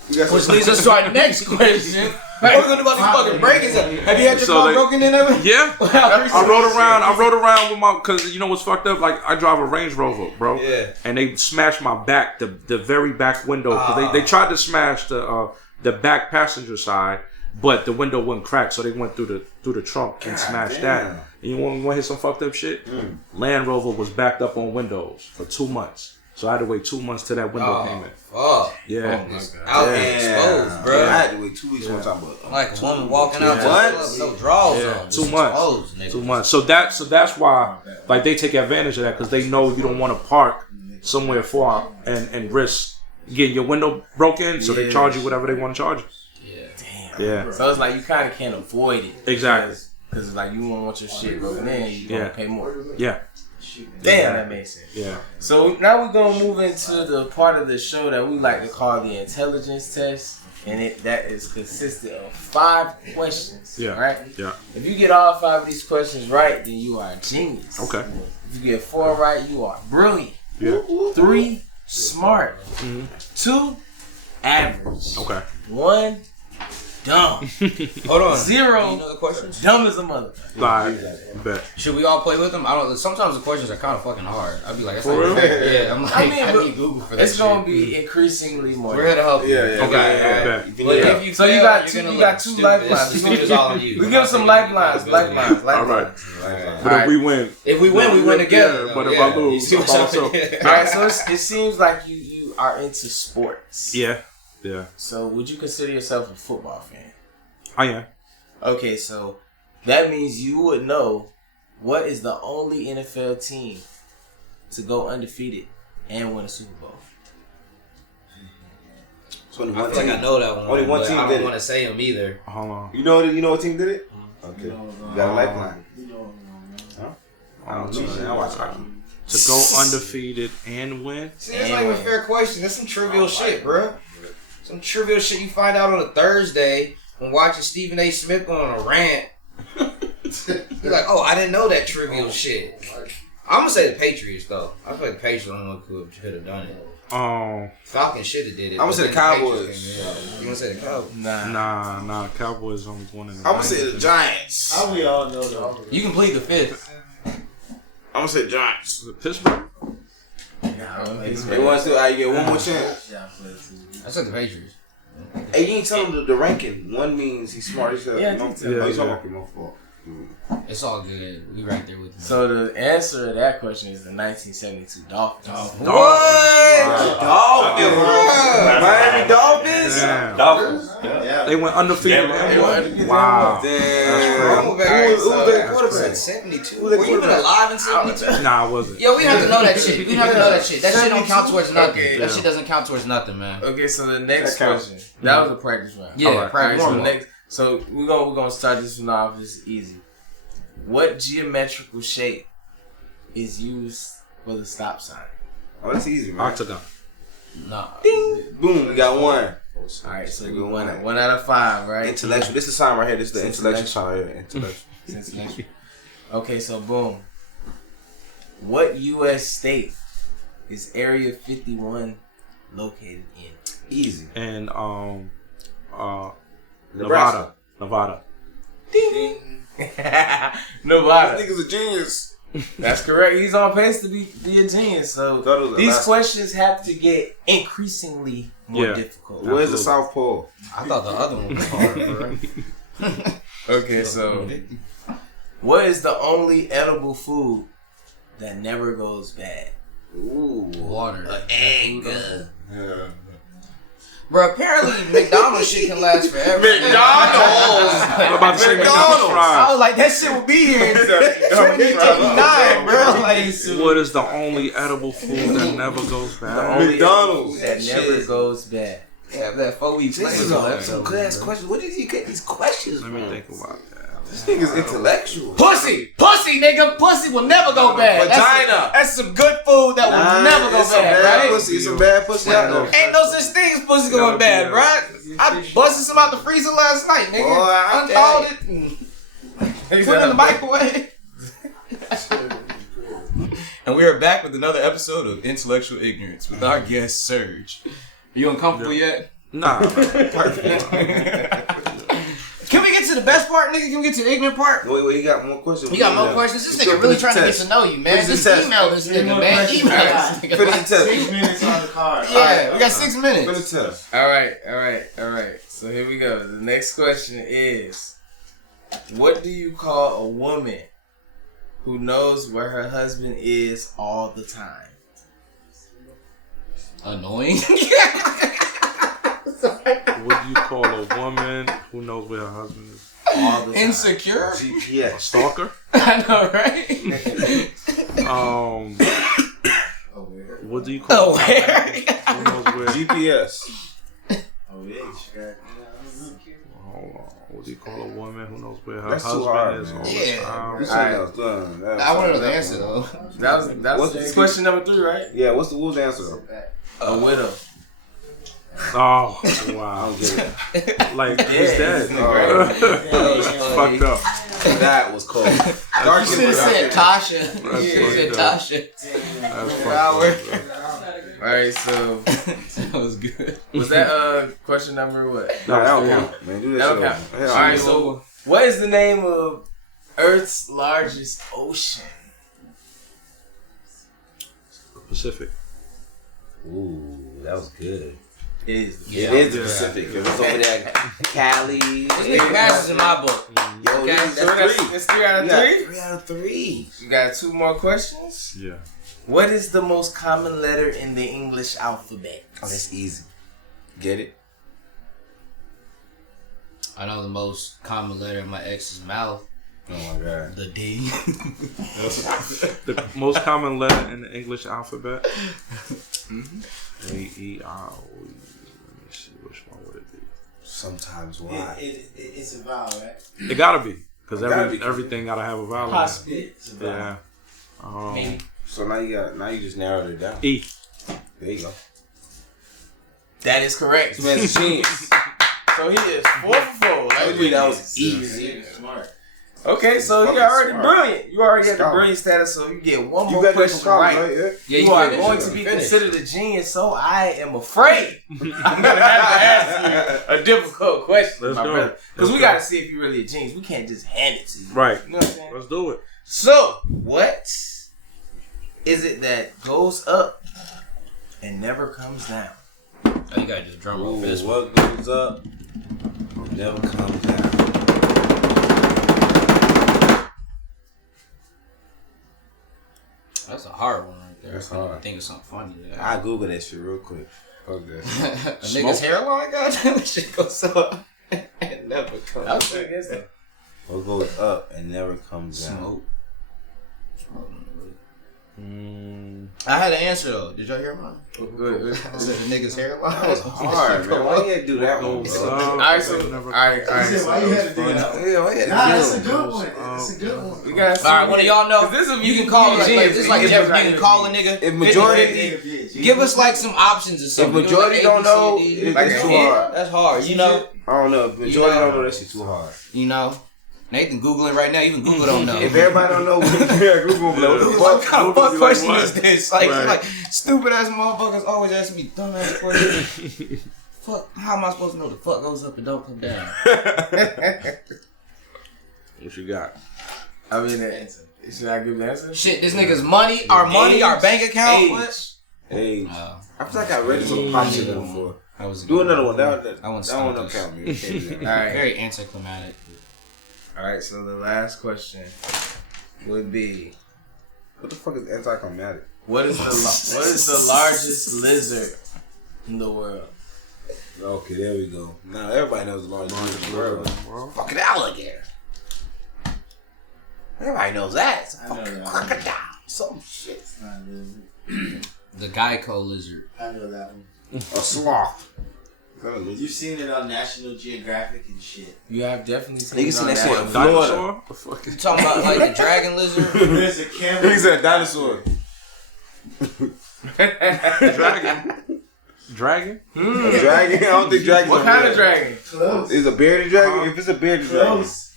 Which leads us to our next question. What are we gonna do about these fucking break-ins? Have you had your car broken in ever? Yeah. I rode around with my, cause you know what's fucked up? Like, I drive a Range Rover, bro. Yeah. And they smashed my back, the very back window. Cause they tried to smash the back passenger side, but the window wouldn't crack, so they went through the trunk and smashed that. And you want to hear some fucked up shit? Land Rover was backed up on windows for 2 months. So I had to wait 2 months till that window came in. Fuck. Yeah. Out there exposed, bro. I had to wait 2 weeks one time. Like a woman walking out to the club with no drawers on. 2 months. 2 months. So that's why, like, they take advantage of that, because they know you don't want to park somewhere far and risk getting your window broken. So they charge you whatever they want to charge you. Yeah. So it's like you kind of can't avoid it. Exactly. Because like you won't want your shit broken in, you gonna pay more. Yeah. Damn, that makes sense. Yeah. So now we're gonna move into the part of the show that we like to call the intelligence test, and that is consisted of 5 questions. Yeah. Right. Yeah. If you get all 5 of these questions right, then you are a genius. Okay. If you get 4 right, you are brilliant. Yeah. 3, smart. 2, average. Okay. 1, dumb. Hold on. 0. You know the questions? Dumb as a mother. Alright, bet. Should we all play with them? I don't. Sometimes the questions are kind of fucking hard. I'd be like, that's For like, real? yeah. I'm like, I mean, I but need Google for that. It's gonna be increasingly more. We're here to help you. Yeah, yeah. Okay, bet. But if you So you fail, got you're two- gonna you got look two stupid. lifelines. It's stupid all on you. We give some lifelines. Alright. But if we win, If we win together. Yeah, but if I lose, I'm by myself. Alright, so it seems like you are into sports. Yeah. So would you consider yourself a football fan? I am. Okay, so that means you would know what is the only NFL team to go undefeated and win a Super Bowl. So only I one feel like team. I know that one. Only one but team I did don't it. want to say them either. Hold on. You know what team did it? Okay. You got a lifeline. Huh? I don't know. I watch hockey. To go undefeated and win? See, that's not even a fair question. That's some trivial shit, bro. Some trivial shit you find out on a Thursday when watching Stephen A. Smith go on a rant. You're like, oh, I didn't know that trivial shit. I'm gonna say the Patriots though. I feel like the Patriots are the only one who could have done it. Falcons should have did it. I'm gonna say the Cowboys. You gonna say the Cowboys? Nah. Cowboys only one in the I'm gonna say the Giants. How we all know though? You can plead the fifth. I'm gonna say the Giants. Pittsburgh? They want to get one more chance. I said the Patriots. Hey, you ain't tell him the ranking. One means he's smart. He said, Yeah, no, I think so. he's Yeah. talking my fault. It's all good. We right there with you. So the answer to that question is the 1972 Dolphins. What? Dolphins. Miami Dolphins. Damn. Dolphins. Yeah. They went undefeated Yeah, and they won? went- Wow. Damn. Who was their quarterback? That's 72. Who was their Were you even quarterback? alive in 72? Nah, I wasn't. Yo, we have to know that shit. We have to know that shit. That shit don't count towards nothing. Okay. That shit doesn't count towards nothing, man. Okay, so the next That counts. question. That was a practice round. Yeah, Alright. practice So warm-up. next, so we're gonna start this one off. It's easy. What geometrical shape is used for the stop sign? Oh, that's easy, man. Octagon. Nah. Boom, we got one. All right, so we Good one one. out of 5, right? Intellectual. This is the sign right here. This is the It's intellectual sign right here. Intellectual. Cincinnati. Okay, so boom. What U.S. state is Area 51 located in? Easy. And Nebraska. Nevada. Nevada. This nigga's a genius. That's correct. He's on pace to be a genius. So Thought it was these Alaska. questions have to get increasingly more Yeah. difficult. Where's the Absolutely. South Pole? I thought the other one was hard, bro. Okay, so what is the only edible food that never goes bad? Ooh. Water. Egg. Bro, apparently McDonald's shit can last forever. I'm about to say McDonald's I fries. was like, that shit will be here in 2089, bro. Like, What is the only edible food that never goes The bad? only McDonald's. edible food that never goes bad. yeah, that 4 weeks This is later. some good ass questions. Where did he get these questions Let me from? think about that. This nigga's intellectual. Pussy, nigga, pussy will never go bad. Vagina. That's some good food that will never go it's some bad, bad right? pussy. It's some bad pussy out there. Ain't no such thing as pussy going bad, right? I busted some out the freezer last night, nigga. Boy, I Unthawed it and put it in the microwave. And we are back with another episode of Intellectual Ignorance with our guest Serge. Are you uncomfortable yet? Nah. Can we get to the best part, nigga? Can we get to the ignorant part? Wait, you got more questions? We got more questions. This nigga really trying to get to know you, man. Finish the Just test. email this nigga, man. Email this nigga. Finish the test. 6 minutes on the card. Yeah, we got 6 minutes. Finish the test. All right. So here we go. The next question is, what do you call a woman who knows where her husband is all the time? Annoying. What do you call a woman who knows where her husband is? All the time. Insecure. GPS. Stalker? I know, right? What do you call Aware. who knows where? GPS. Oh, yeah, you should Hold on. What do you call a woman who knows where her That's too husband hard, is man. all Yeah. the time? This Alright. shit was done. I want to know the answer though. That What's was the- question number 3, right? Yeah, what was the answer? A widow. Oh, I wow. don't get it. Like, who's that? Fucked up. That was cold. Dark You should have said Tasha. That's You should have said fucked up. Tasha. That's Power. fucked up. Alright, so That was good. was that question number what? No, that don't count, man. Do that That'll shit count. over. Hell Alright, no. so what is the name of Earth's largest ocean? Pacific. Ooh, that was good. It is. It is the Pacific. It was over there, Cali. This nigga passes in my book. Yo, Okay, that's So we got, three. it's 3 out of We got 3. 3 out of 3. You got 2 more questions. Yeah. What is the most common letter in the English alphabet? Oh, that's easy. Get it? I know the most common letter in my ex's mouth. Oh my god. The D. The most common letter in the English alphabet. A-E-I-O. Let me see which one would it be. Sometimes why? It's a vowel, right? It gotta be because It gotta be. everything gotta have a vowel. in it. Possibly. It's a vowel. Yeah. Maybe. So now you just narrowed it down. E. There you go. That is correct. This man's a genius. So he is 4 for 4. That was easy. Smart. Okay, so Fucking you already smart. brilliant. You already got the Scholar. brilliant status, so you get one You more got that question from college, right. right? Yeah. Yeah, You are finished. going to You be finished. considered a genius, so I am afraid I'm going to have to ask you a difficult question, Let's my go. brother. Because Let's we go. got to see if you're really a genius. We can't just hand it to you. Right. You know what I'm saying? Let's do it. So, what is it that goes up and never comes down? Oh, you gotta just drum roll for this Ooh, one. what goes up never comes down. That's a hard one right there. That's I hard. think of something funny. I Google that shit real quick. Fuck that. A nigga's hairline, goddamn, that shit goes up and never comes That was back. pretty good stuff. What goes up and never comes down? Smoke. Mm, I had an answer though. Did y'all hear mine? Good. I said the nigga's hairline. That was hard, man. Why you had to do that one, goes bro? up, Alright, so, never alright. He said, why you had to do that? Yeah, why you had to Nah, do that's a that? good one. That's a good one. We gotta see. All right, one of y'all know. 'Cause this will You be- can call be it genius. like this, like You Jeff. can You can call a nigga. If majority, Give us like some options or something. if majority Give us, don't know, like, A, B, C, D. it's Like too a hint? hard. That's hard. You know. I don't know. If majority don't know, that shit too hard. You know. Nathan Googling right now. Even Google don't know. If everybody don't know, Google know. What kind of fuck Like, question what? is this? Like, Right. like stupid ass motherfuckers always ask me dumb ass questions. Fuck, how am I supposed to know the fuck goes up and don't come down? what you got? I mean, should I give the answer? Shit, this nigga's money, our bank account. Age. What? Hey, Oh, I feel like I read some pop shit before. that was a Do good another one. That I want one don't count me. Alright. Very anticlimactic. Alright, so the last question would be, What the fuck is anticlimactic? what is the largest lizard in the world? Okay, there we go. Now everybody knows the largest lizard in the world. Fucking alligator. Everybody knows that. It's a I know fucking that. crocodile. Some shit. It's not a lizard. The Geico lizard. I know that one. A sloth. You've seen it on National Geographic and shit. You have definitely seen Nigga it seen on that shit in that. Florida. Dinosaur? The fuck is- You talking about like the dragon lizard? There's a camera. He said dinosaur. Dragon? Dragon? A dragon? I don't think dragons What are kind real. of dragon? Close. Is a bearded dragon? If it's a bearded dragon. Close.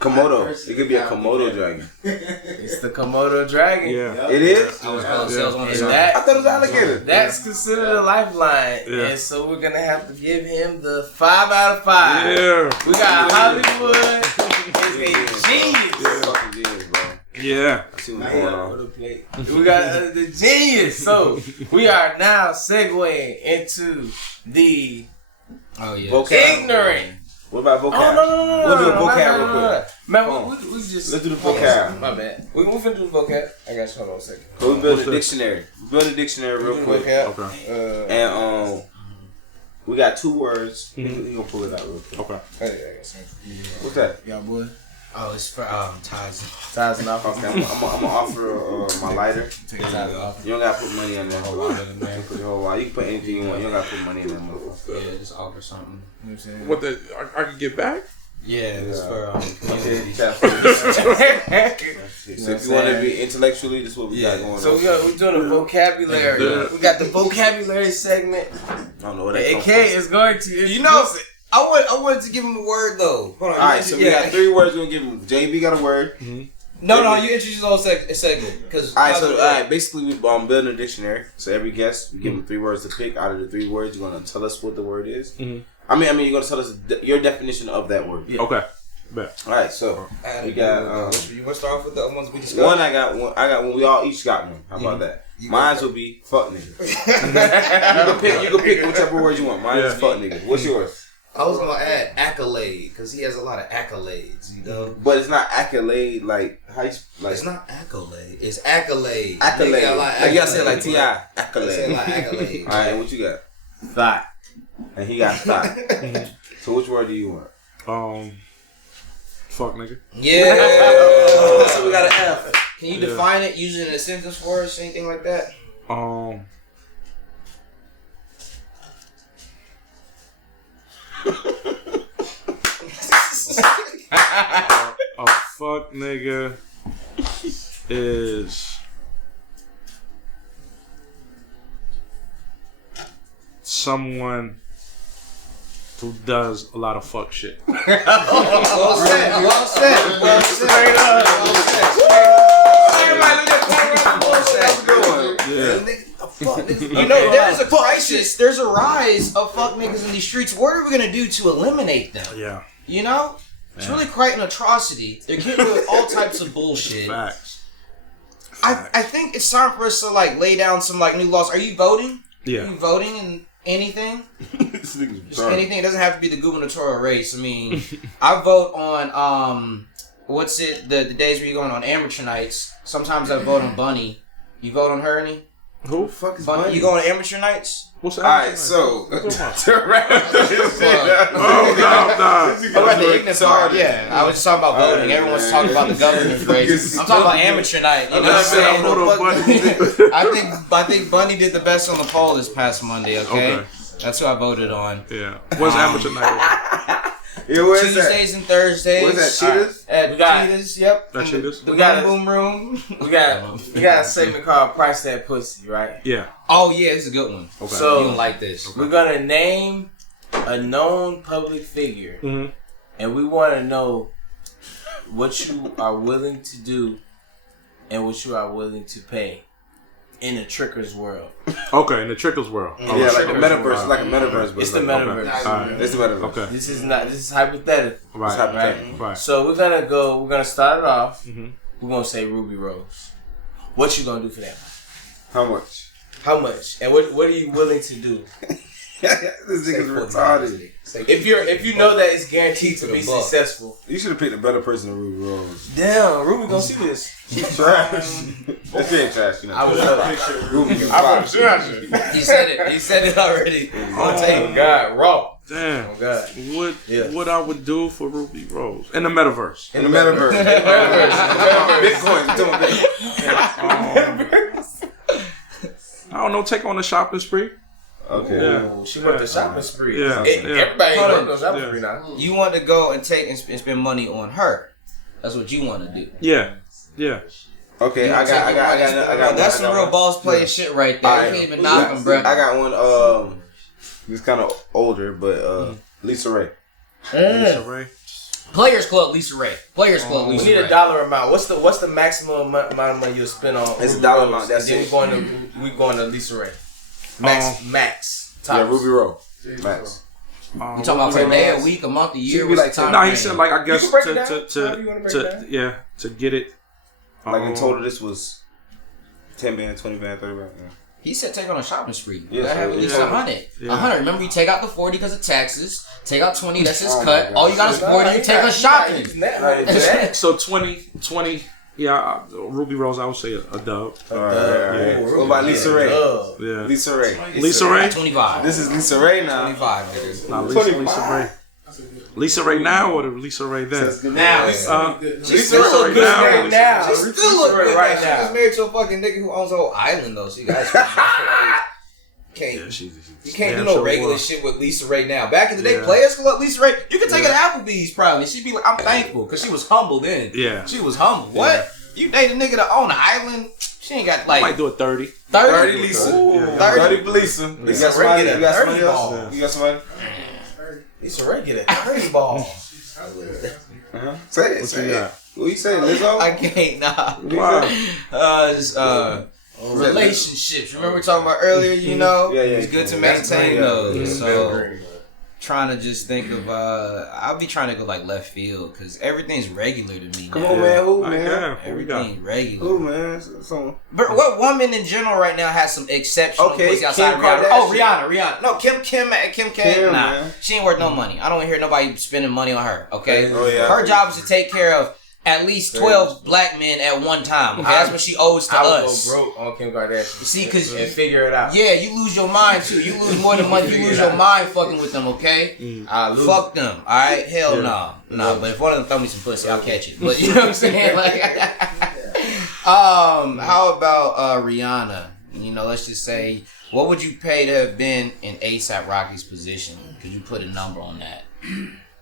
Komodo. It could be a Komodo dragon. It's the Komodo dragon. Yeah. It is? I was Yeah. sales on the And side. I thought it was alligator. that's considered a lifeline. Yeah. And so we're going to have to give him the 5 out of 5. Yeah. We got Hollywood is a genius. Fucking genius, bro. Yeah. I see what's going on. We got the genius. So we are now segueing into the Oh yeah. Vocab. ignorant. What about vocab? Oh, no. We'll do a no, vocab no, real no, quick. no. Man, Come on. we just... Let's do the hold on a vocab. second. My bad. We finna do the vocab. I got you. Hold on a second. So we build What's a this? dictionary. We build a dictionary real Do the quick. vocab. Okay. And we got 2 words. He gonna pull it out real quick. Okay. Hey, I got some. What's that? Y'all boy. Oh, it's for ties. Ties and off. Okay, I'm gonna offer my lighter. Take ties off. You don't gotta put money in there. Whole lot of them, You man. can put your whole lot. You can put anything you want. You don't gotta put money in there, motherfucker. Yeah, just offer something. You know what I'm saying? What the? I can get back? Yeah, it's for Okay, community. so if you want to be intellectually, this is what we got going So on. we're doing a vocabulary. Yeah. We got the vocabulary segment. I don't know what that And comes AK is going to. You know, I wanted to give him a word though. Hold on. Alright, so we got 3 words we're gonna give him. JB got a word. No, you introduce the whole segment. Alright, basically we building a dictionary. So every guest, we give them 3 words to pick. Out of the 3 words, you're gonna tell us what the word is. Mm-hmm. I mean, you're gonna tell us your definition of that word. Yeah. Okay. Bet. Alright, so we got. You want to start off with the ones we discussed? One I got one. We all each got one. How about that? Mine will be fuck nigga. You can pick whichever word you want. Mine is fuck nigga. What's yours? I was gonna add accolade because he has a lot of accolades, you know. But it's not accolade like how you like. It's not accolade. It's accolade. Accolade. Like you gotta say it like T.I. Accolade. Say it like accolade. All right, what you got? Thigh. And he got thigh. So which word do you want? Fuck nigga. Yeah. So we got an F. Can you define it using a sentence for us? Anything like that? A fuck nigga is someone who does a lot of fuck shit. Well said. You know, there's a crisis. There's a rise of fuck niggas in these streets. What are we gonna do to eliminate them? Yeah. You know, it's really quite an atrocity. They're getting with all types of bullshit. Facts. I think it's time for us to like lay down some like new laws. Are you voting? Yeah. Are you voting in anything? Just anything. It doesn't have to be the gubernatorial race. I mean, I vote on the days where you're going on amateur nights. Sometimes I vote on Bunny. You vote on her, any? Who the fuck is Bunny? Bunny? You go on amateur nights? What's that? Alright, so to wrap up this shit. Oh, the ignorance part. Yeah, I was just talking about voting. Everyone's talking about the governor's race. I'm talking about amateur night. You know what I'm saying? I think Bunny did the best on the poll this past Monday. Okay. That's who I voted on. Yeah. What's amateur night? Yeah, where's Tuesdays and Thursdays. Where's that? Cheetahs? At Cheetahs, yep. That Cheetahs? The boom room. We got a segment called Price That Pussy, right? Yeah. Oh yeah, it's a good one. Okay. So you don't like this. We're gonna name a known public figure, and we want to know what you are willing to do and what you are willing to pay in the tricker's world. Okay, in the trickers world. Yeah, like a metaverse, like a metaverse. It's the metaverse. Alright. It's the metaverse. Okay. This is hypothetical. Right. Right. So we're gonna start it off. We're gonna say Ruby Rose. What you gonna do for that? How much? How much? And what are you willing to do? This nigga's retarded. If you know that it's guaranteed to be successful. You should have picked a better person than Ruby Rose. Damn, Ruby gonna see this. She's trash. That shit ain't trash. You know. I would picture Ruby can box. He said it already. Oh God, raw. Damn. Oh God. What I would do for Ruby Rose in the metaverse. In the metaverse. Bitcoin. Doing I don't know. Take on a shopping spree. Okay. Yeah. She went to shopping spree. Yeah. Everybody ain't going to shopping spree now. You want to go and take and spend money on her. That's what you want to do. Yeah. Okay, I got. That's some real boss play shit right there. You can't even knock him, bro. I got one. He's kind of older, but Lisa Ray. Lisa Ray. Players Club, Lisa Ray. Players Club, Lisa Ray. We need a dollar amount. What's the maximum amount of money you'll spend on? It's a dollar amount. That's it. We going to Lisa Ray. Max. Tops. Yeah, Ruby Rose. Max. You talking about per day, a week, a month, a year? Be like No, he said like I guess to to get it. Like in total, this was 10 band, 20 band, 30 band. Yeah. He said take on a shopping spree. You Yeah, gotta have at least 100. Yeah. 100. Remember, you take out the 40 because of taxes. Take out 20, that's his cut. All you got is 40. You take her shopping. So 20. Yeah, Ruby Rose, I would say a dub. Alright. What about Lisa Ray? Yeah. Lisa Ray. Lisa Ray? 25. This is Lisa Ray now. 25, niggas. Nah, Lisa Ray. Lisa Ray now or the Lisa Ray then? Now. She's still a good now. now. She's still a good right now. now. She was married to a fucking nigga who owns a whole island, though. So you guys can't do no regular shit with Lisa Ray now. Back in the day, Players Club, Lisa Ray, you could take her to Applebee's probably. She'd be like, I'm thankful because she was humble then. Yeah. She was humble. What? You date a nigga that own an island? She ain't got like. Might do it 30. 30 Lisa. Yeah. 30 for Lisa. You got somebody? You got somebody else? ball. You got somebody? Lisa Ray get a 30 ball. Say it. What Say you it. got? What you say, Lizzo? I can't, nah. Relationships. Remember we talking about earlier, you know? Yeah. It's good to maintain those. So, trying to just think of, I'll be trying to go like left field because everything's regular to me. Come on, man. Who, man? Yeah. Everything's regular. Who, man? But what woman in general right now has some exceptional pussy outside of Rihanna? Oh, Rihanna. No, Kim K. Nah, man. she ain't worth no money. I don't hear nobody spending money on her. Okay, Oh, yeah. her job is to take care of at least 12 black men at one time. Okay, that's what she owes to us. I would go broke on Kim Kardashian. See, cause and figure it out. Yeah, you lose your mind too. You lose more than money. You lose your mind fucking with them. Okay, fuck them. All right, hell no, nah. But if one of them throw me some pussy, I'll catch it. But you know what I'm saying? Like, how about Rihanna? You know, let's just say, what would you pay to have been in A$AP Rocky's position? Could you put a number on that?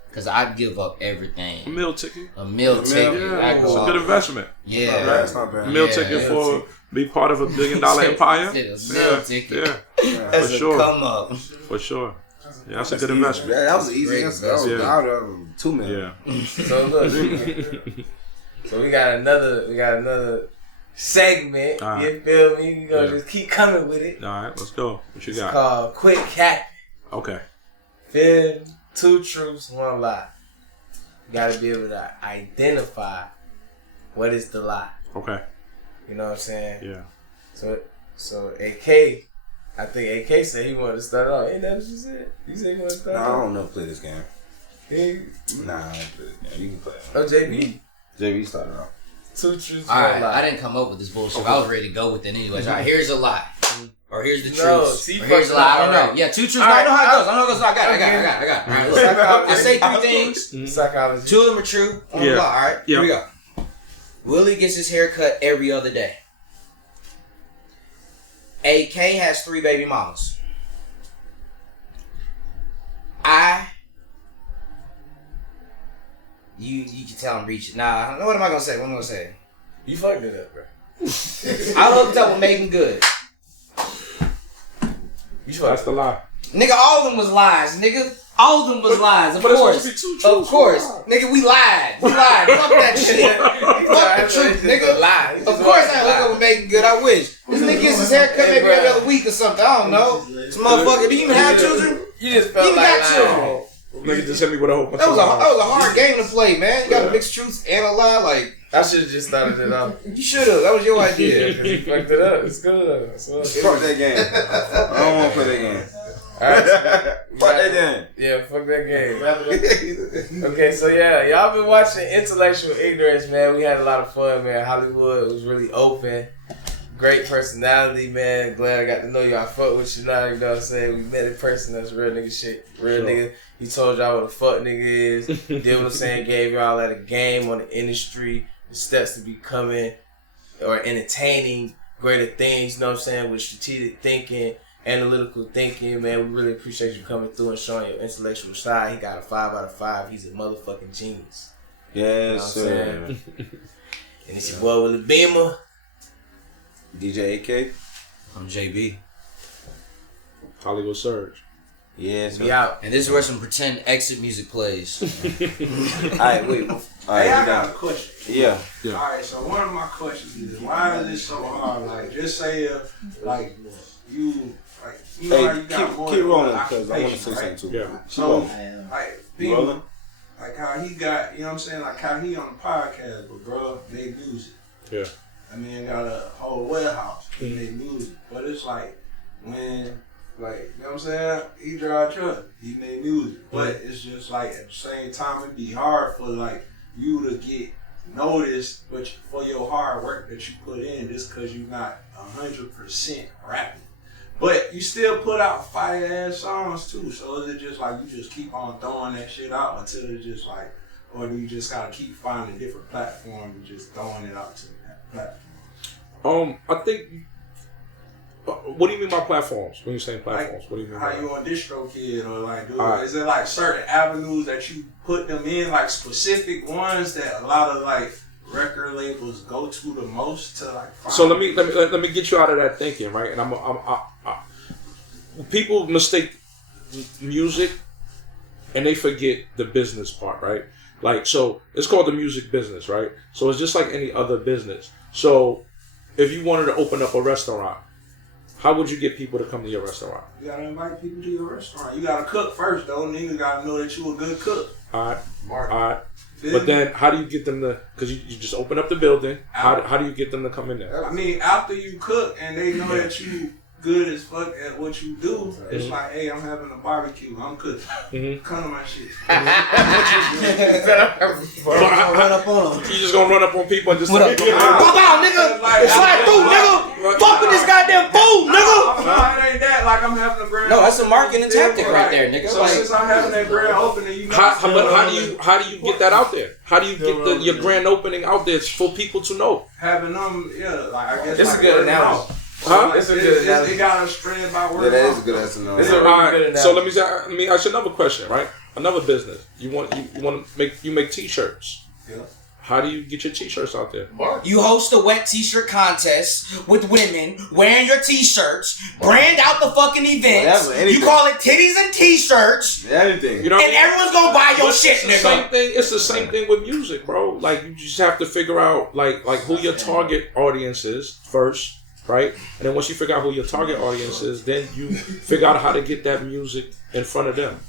Because I'd give up everything. A meal ticket. A meal ticket. Yeah, it's a good investment. Yeah. That's not bad. Meal ticket for be part of $1 billion empire. Meal ticket. Yeah. That's For a sure. come up. For sure. Yeah, that's a good investment. Yeah, that was an easy answer. That was $2 million. Yeah. So look, so we got another segment. All right. You feel me? You gonna just keep coming with it. All right, let's go. What you It's got? called Quick Cap. Okay. Feel 2 truths, 1 lie. You gotta be able to identify what is the lie. Okay. You know what I'm saying? Yeah. So AK, I think AK said he wanted to start off. Ain't that what you said? You said he wanted to start Nah, off? I don't know play this game. Nah, I don't play this game. You can play it. Oh, JB? JB started off. 2 truths, All 1 right, lie. I didn't come up with this bullshit. I was ready to go with it anyways. All right, here's a lie. Or here's the No, truth. see, Or here's a lie. I don't know. alright. Yeah, 2 truths. All I right, know how it goes. I know how it goes. I got it. All right, look. Psychology. I say 3 things. Psychology. 2 of them are true. 1 Yeah. lie. All right, Yeah. here we go. Willie gets his hair cut every other day. AK has 3 baby mamas. You can tell I'm reaching. Nah, what am I gonna say? What am I gonna say? You fucked it up, bro. I hooked up with Megan Good. That's the lie. Nigga, all of them was lies, nigga. All of them was lies, of but it's course. supposed to be 2 truths. Of course. Nigga, we lied. Fuck that shit. Fuck the truth, nigga. Lie. Of course I hook up with Megan Good, I wish. This nigga gets his hair cut maybe every other week or something. I don't know. This motherfucker, do you even have children? You just You felt even like got lying. children. Nigga just hit me with a whole bunch That of was a lies. hard game to play, man. You gotta mix truth and a lie. Like, I should have just started it off. you should have. That was your idea. You fucked it up. It's good. It's good. Fuck that game. I don't want to play that game. Alright. Fuck that game. Yeah, fuck that game. Okay, so yeah, y'all been watching Intellectual Ignorance, man. We had a lot of fun, man. Hollywood was really open. Great personality, man. Glad I got to know you. I fuck with you now, you know what I'm saying? We met in person. That's real nigga shit. Real nigga. He told y'all what a fuck nigga is. Did what I'm saying? Gave y'all that a game on the industry, the steps to becoming or entertaining greater things, you know what I'm saying? With strategic thinking, analytical thinking, man. We really appreciate you coming through and showing your intellectual side. He got a 5 out of 5. He's a motherfucking genius. Yes, You know what I'm sir. And it's your boy Willie Beamer. DJ AK. I'm JB. Hollywood Surge. Yes, We sir. out. And this is where some pretend exit music plays. Alright, wait. Alright, Hey, I we got got a question. Yeah. Alright, so one of my questions is, why is it so hard? Like, just say if, like, you know how Hey, you got more keep than rolling one because I want to say occupation, something too. Yeah. So, rolling. like, You people, rolling? like how he got, you know what I'm saying? Like how he on the podcast, but bro, they music. Yeah. I mean, got a whole warehouse, they music. But it's like, when, like, you know what I'm saying? He drive a truck, he made music. But it's just like, at the same time, it'd be hard for, like, you to get noticed but for your hard work that you put in just because you're not 100% rapping. But you still put out fire ass songs too. So is it just like you just keep on throwing that shit out until it's just like, or do you just gotta keep finding different platforms and just throwing it out to that platform? I think. What do you mean by platforms? When you say platforms, Like, what do you mean? how by you on DistroKid or like, dude, Alright. is there like certain avenues that you put them in, like specific ones that a lot of like record labels go to the most to like find? So let me get you out of that thinking, right? And people mistake music and they forget the business part, right? Like, so it's called the music business, right? So it's just like any other business. So if you wanted to open up a restaurant, how would you get people to come to your restaurant? You gotta invite people to your restaurant. You gotta cook first, though. Niggas gotta know that you a good cook. All right. But then, how do you get them to? Because you just open up the building. How do you get them to come in there? I mean, after you cook and they know that you good as fuck at what you do, it's like, hey, I'm having a barbecue. I'm cooking. Come to my shit. Run up on them. You just gonna run up on people and just what up? Pop out, nigga. Slide through, nigga. Fuck with this goddamn food, nigga. No, it ain't that. Like I'm having a grand. No, that's a marketing tactic right there, nigga. So since I'm having that grand opening, you know. How do you get that out there? How do you get your grand opening out there for people to know? Having them, like I guess. It's a good analogy. Huh? It's a good analogy. They got to spread by word. Yeah, that is a good analogy. It's a really good analogy. So let me ask you another question, right? Another business. You want to make t-shirts. Yeah. How do you get your t-shirts out there? You host a wet t-shirt contest with women wearing your t-shirts, brand out the fucking events. You call it titties and t-shirts. Anything. You know, and everyone's gonna buy your shit, nigga. Same thing. It's the same thing with music, bro. Like you just have to figure out like who your target audience is first. Right? And then once you figure out who your target audience is, then you figure out how to get that music in front of them.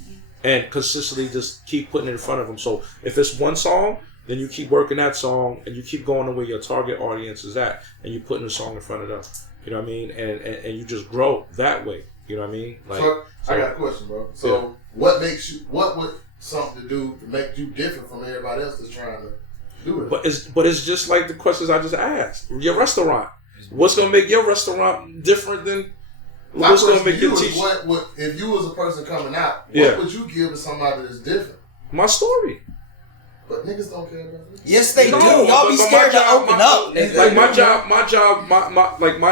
And consistently just keep putting it in front of them. So if it's one song, then you keep working that song and you keep going to where your target audience is at. And you putting the song in front of them. You know what I mean? And you just grow that way. You know what I mean? Like, so I got a question, bro. So what would something to do to make you different from everybody else that's trying to do it? But it's just like the questions I just asked. Your restaurant. What's gonna make your restaurant different than what's gonna make your teacher? What if you was a person coming out? Yeah. What would you give to somebody that's different? My story. But niggas don't care about this. Yes, they do. Y'all be scared to open up. Like my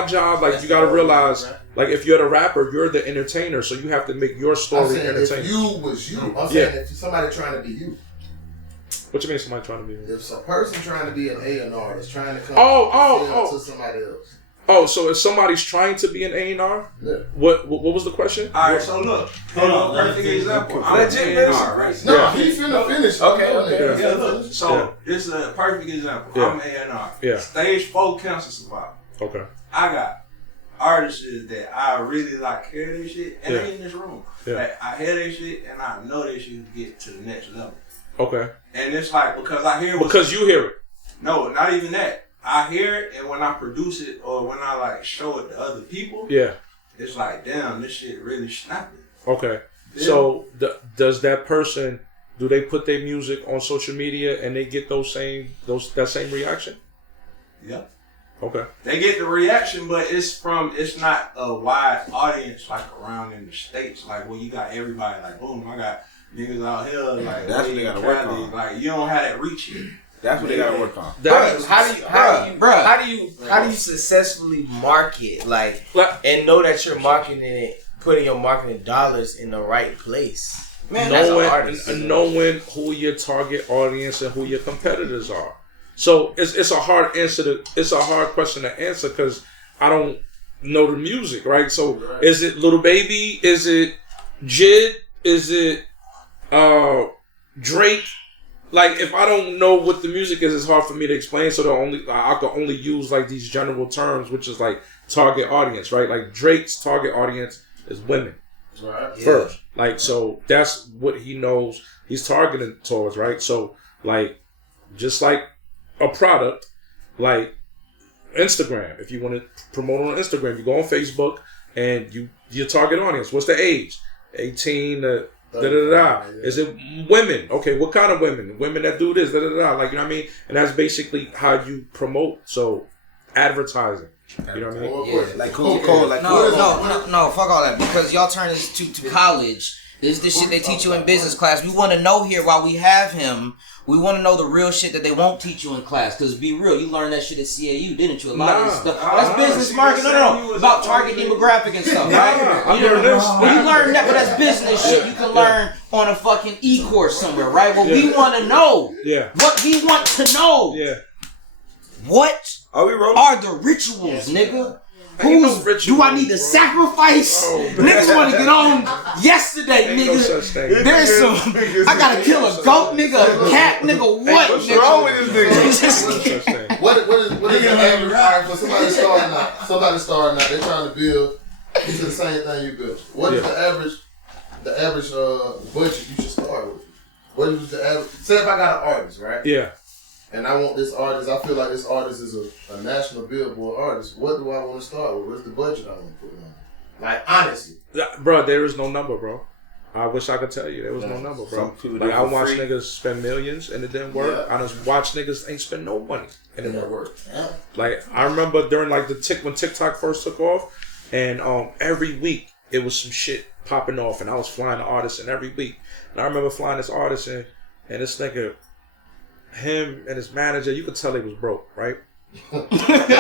job. Like you gotta realize, like if you're the rapper, you're the entertainer, so you have to make your story entertaining. If you was you, I'm saying if somebody trying to be you. What you mean somebody trying to be? If a person trying to be an A&R that's trying to come to somebody else. Oh, so if somebody's trying to be an A&R, what was the question? All right, so look, perfect example. I'm an A&R, right? No, he finna finish. Okay. Yeah, look. So this is a perfect example. Yeah. I'm an A&R. Yeah. Stage 4 cancer survivor. Okay. I got artists that I really like hear their shit, and they in this room. Yeah. Like, I hear their shit, and I know they should get to the next level. Okay. And it's like because I hear because you hear it. No, not even that. I hear it, and when I produce it or when I like show it to other people, it's like, damn, this shit really snapping. Okay. Yeah. So does that person, do they put their music on social media and they get that same reaction? Yeah. Okay. They get the reaction, but it's not a wide audience like around in the States, like where you got everybody like, boom, I got niggas out here like that's what they gotta work on. Like you don't have that reach yet. That's what they gotta work on. How do you successfully market and know that you're marketing it, putting your marketing dollars in the right place? Man, knowing who your target audience and who your competitors are. So it's a hard question to answer because I don't know the music, right? So is it Lil Baby? Is it Jid? Is it Drake? Like if I don't know what the music is, it's hard for me to explain. So I can only use like these general terms, which is like target audience, right? Like Drake's target audience is women, right? First, like so that's what he knows he's targeting towards, right? So like just like a product, like Instagram. If you want to promote on Instagram, you go on Facebook and your target audience. What's the age? 18 to Is it women? Okay, what kind of women? Women that do this, Like, you know what I mean? And that's basically how you promote. So, advertising. You know what I mean? Yeah. Like Coca-Cola. Like no, fuck all that. Because y'all turn this to college. This is the shit they teach you in business class. We want to know here while we have him. We want to know the real shit that they won't teach you in class. Because be real, you learned that shit at CAU, didn't you? A lot of this stuff. That's business marketing. No. About target demographic and stuff, right? You learn that, but that's business shit. You can learn on a fucking e-course somewhere, right? What we want to know. What we want to know. What are the rituals, nigga? Who's do I need to sacrifice? Niggas want to get on yesterday, nigga. There's some. I gotta kill a goat, nigga, a cat, nigga. What? What's wrong with this nigga? What is the average? Alright, for somebody starting out, they're trying to build. It's the same thing you built. What is the average budget you should start with? What is the average? Say if I got an artist, right? Yeah. And I want this artist. I feel like this artist is a national Billboard artist. What do I want to start with? What's the budget I want to put on? Like honestly, bro, there is no number, bro. I wish I could tell you there was no number, bro. Like I watched niggas spend millions and it didn't work. I just watched niggas ain't spend no money and it didn't work. Yeah. Like I remember during like when TikTok first took off, and every week it was some shit popping off, and I was flying the artist in every week. And I remember flying this artist in, and this nigga, him and his manager, you could tell they was broke, right? But he was like a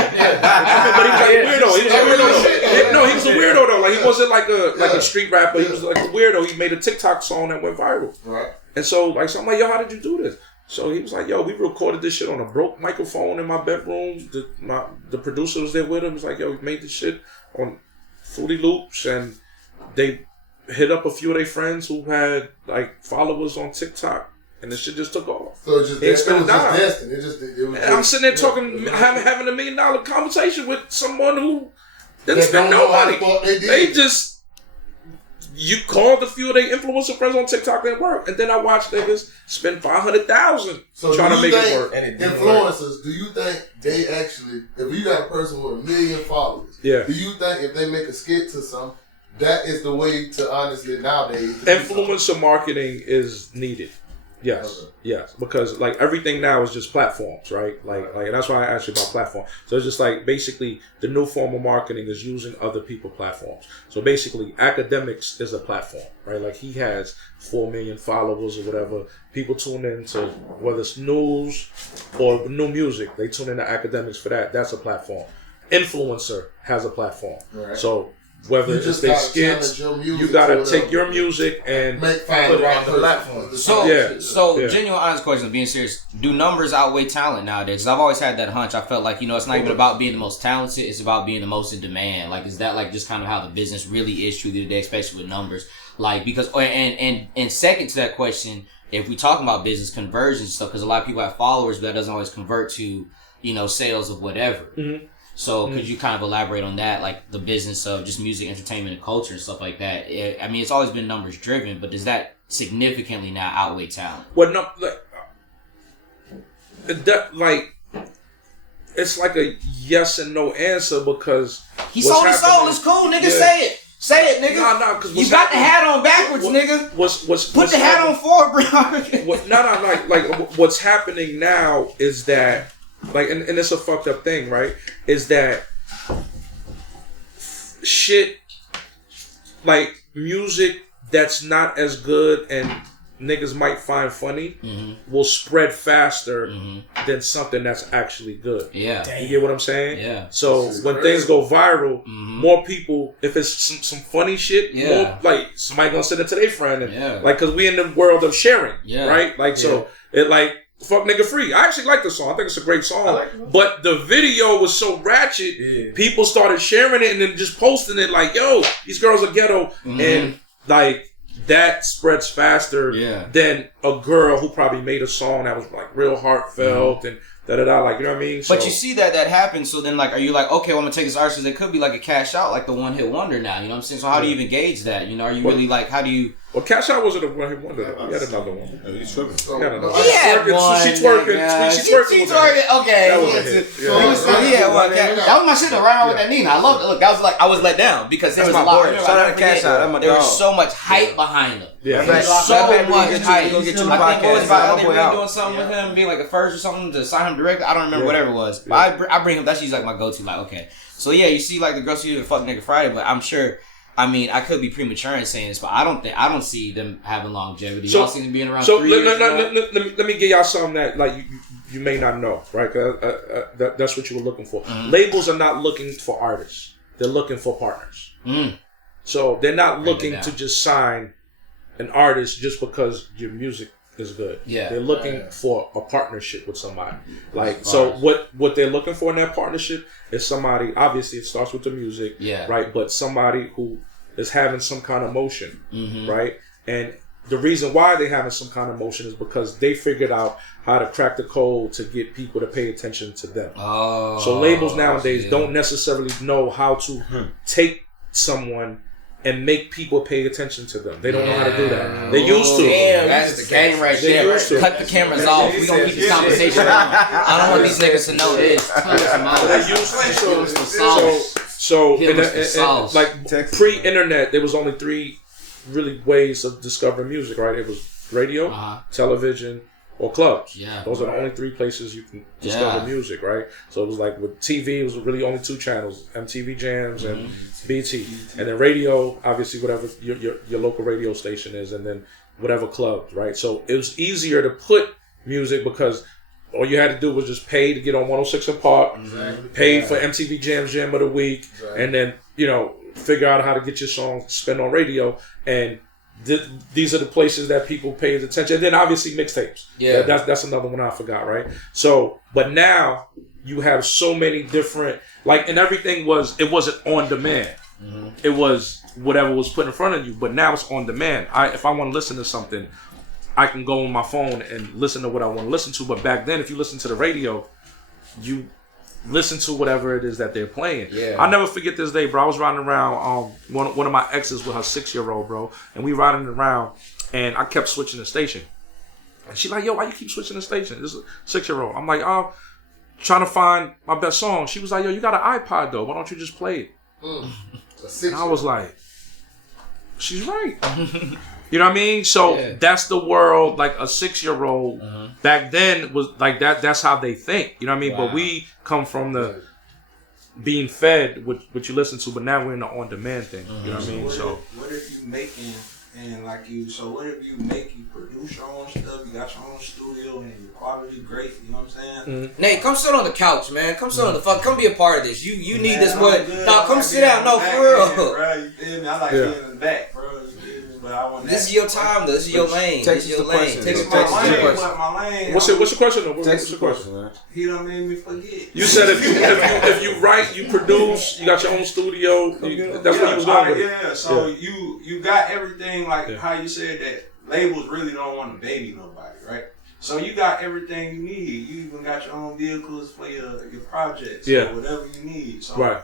weirdo. He was a weirdo. No, he was a weirdo though. Like he wasn't like a street rapper. He was like a weirdo. He made a TikTok song that went viral. Right. And so I'm like, yo, how did you do this? So he was like, yo, we recorded this shit on a broke microphone in my bedroom. The producer was there with him. He was like, yo, we made this shit on Fruity Loops, and they hit up a few of their friends who had like followers on TikTok. And this shit just took off. So it was just destined. I'm sitting there talking, having $1 million conversation with someone who didn't spend no money. You called a few of their influencer friends on TikTok and it worked. And then I watched niggas spend $500,000 trying to make it work. And influencers, do you think they actually, if you got a person with 1 million followers, do you think if they make a skit to some, that is the way to honestly nowadays? Influencer marketing is needed. Yes, yes, because like everything now is just platforms, right? Like, and that's why I asked you about platform. So it's just like basically the new form of marketing is using other people's platforms. So basically, academics is a platform, right? Like he has 4 million followers or whatever. People tune in to whether it's news or new music. They tune in to academics for that. That's a platform. Influencer has a platform. Right. So whether it's their skits, you gotta take your music and put it on the platform. So genuine, honest question, being serious, do numbers outweigh talent nowadays? Because I've always had that hunch. I felt like, it's not even about being the most talented, it's about being the most in demand. Like, is that like just kind of how the business really is true today, especially with numbers? Like, because, and second to that question, if we talking about business conversion stuff, because a lot of people have followers, but that doesn't always convert to, sales of whatever. Mm-hmm. So could you kind of elaborate on that, like the business of just music, entertainment, and culture and stuff like that? I mean, it's always been numbers driven, but does that significantly now outweigh talent? Well, no, it's like a yes and no answer because he sold his soul. It's cool, nigga. Yeah. Say it, nigga. No, because you got the hat on backwards, nigga. Put the hat on forward, bro. What's happening now is that. Like, and it's a fucked up thing, right? Is that shit, like music that's not as good and niggas might find funny will spread faster than something that's actually good. Yeah. You get what I'm saying? Yeah. So when things go viral, more people, if it's some funny shit, more, like somebody gonna send it to their friend. And, like, cause we in the world of sharing, right? Like, so it like, Fuck Nigga Free. I actually like the song. I think it's a great song. But the video was so ratchet, people started sharing it and then just posting it like, yo, these girls are ghetto. And like that spreads faster than a girl who probably made a song that was like real heartfelt and da-da-da, like, you know what I mean? But you see that happens, so then, like, are you like, okay, well, I'm gonna take this artist, because it could be like a cash out, like the one-hit wonder now, you know what I'm saying? So how do you even gauge that? Are you really like, how do you... Well, Cash Out wasn't a one-hit wonder. He had another one. He's tripping. He had one. She twerking. She twerking. Okay. That was my shit though, right on with that Nina. I loved it. Look, I was let down because there was a lot. Shout out to Cash Out. There was so much hype behind him. Yeah. So much hype. I think it was about they were doing something with him, being like a first or something to sign him directly. I don't remember whatever it was. But I bring him. That's usually like my go-to. Like, okay. So yeah, you see like the girls who do Fuck Nigga Friday, but I'm sure. I mean, I could be premature in saying this, but I don't see them having longevity. Y'all see them being around 3 years. Let me give y'all something that like you may not know, right? That's what you were looking for. Labels are not looking for artists; they're looking for partners. So they're not looking to just sign an artist just because your music is good. Yeah. They're looking for a partnership with somebody. Like, so what they're looking for in that partnership is somebody, obviously it starts with the music, right? But somebody who is having some kind of motion, right? And the reason why they're having some kind of motion is because they figured out how to crack the code to get people to pay attention to them. Oh, so labels nowadays don't necessarily know how to take someone and make people pay attention to them. They don't know how to do that. They used to. Damn, that's the game right there. Cut the cameras off. We gonna keep this conversation going. I don't want these niggas to know this. They used to. So and like pre-internet, there was only 3 really ways of discovering music, right? It was radio, television, or clubs. Yeah, those are the only 3 places you can discover music, right? So it was like with TV, it was really only 2 channels: MTV Jams and BT, and then radio, obviously whatever your local radio station is, and then whatever clubs, right? So it was easier to put music because all you had to do was just pay to get on 106 and Park, pay for MTV Jam of the week, and then figure out how to get your song spent on radio, and these are the places that people pay attention. And then obviously mixtapes. Yeah, that's another one I forgot, right? So, but now you have so many different, like, and everything it wasn't on demand. It was whatever was put in front of you, but now it's on demand. If I want to listen to something, I can go on my phone and listen to what I want to listen to. But back then, if you listen to the radio, you listen to whatever it is that they're playing. Yeah. I'll never forget this day, bro. I was riding around one of my exes with her 6-year-old, bro. And we riding around, and I kept switching the station. And she like, yo, why you keep switching the station? This is a 6-year-old. I'm like, oh, trying to find my best song. She was like, yo, you got an iPod, though. Why don't you just play it? And I was like, she's right. You know what I mean? So that's the world, like a 6-year-old back then was like that. That's how they think. You know what I mean? Wow. But we come from the being fed what you listen to, but now we're in the on-demand thing. You know what I mean? So what if you making and like you? So what if you produce your own stuff? You got your own studio and your quality great. You know what I'm saying? Nate, come sit on the couch, man. Come sit on the fuck. Come be a part of this. You need this one. No, come sit down. No, for real. Bro, you feel me? I like being in the back, bro. But I want this is your time, though. This is your lane. This is your lane. Take my lane. What's your question, though? What's your question, man? He done made me forget. You said if you write, you produce, you got your own studio. That's what you was going with. Yeah. So you got everything like how you said that labels really don't want to baby nobody, right? So you got everything you need. You even got your own vehicles for your projects or whatever you need. So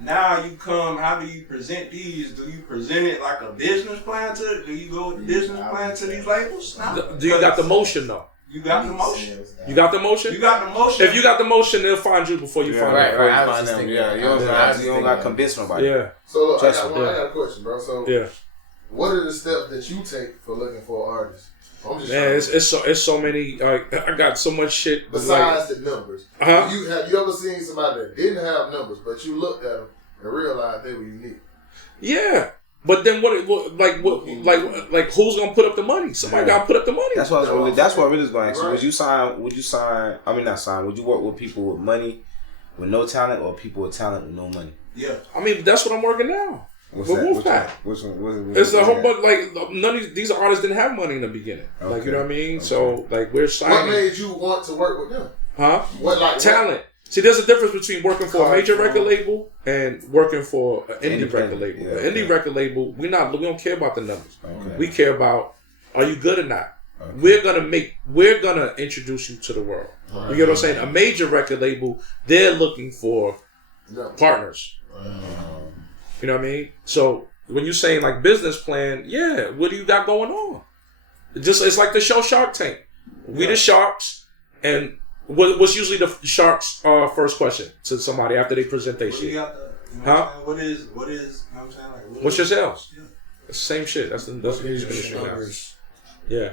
now you come, how do you present these? Do you present it like a business plan to it? Do you go with the business plan to these labels? No. Do you got the motion though? You got the motion. You got the motion? You got the motion. If you got the motion, they'll find you before you find them. Right. Yeah, you don't got to convince nobody. Yeah. So look, I got a question, bro. So what are the steps that you take for looking for artists? Man, it's so many. I got so much shit. Besides the numbers, have you ever seen somebody that didn't have numbers, but you looked at them and realized they were unique? Yeah, but then what? Like who's gonna put up the money? Somebody gotta put up the money. That's what I really was going to ask you. Would you sign? I mean, not sign. Would you work with people with money, with no talent, or people with talent with no money? Yeah, I mean that's what I'm working now. What's that? Which one? It's a whole bunch. Like none of these artists didn't have money in the beginning. Okay. Like you know what I mean. Okay. So like we're signing. What made you want to work with them? Huh? What talent? See, there's a difference between working for a major record label and working for an indie record label. Yeah, an indie record label, we don't care about the numbers. Okay. We care about, are you good or not? Okay. We're gonna introduce you to the world. Right. You get what I'm saying? A major record label, they're looking for partners. You know what I mean? So when you're saying like business plan, what do you got going on? It's like the show Shark Tank. We the sharks, and what's usually the sharks' first question to somebody after they present their shit? What is? You know what I'm saying? Like, what's your sales? Yeah. It's the same shit. That's the music industry now. Yeah.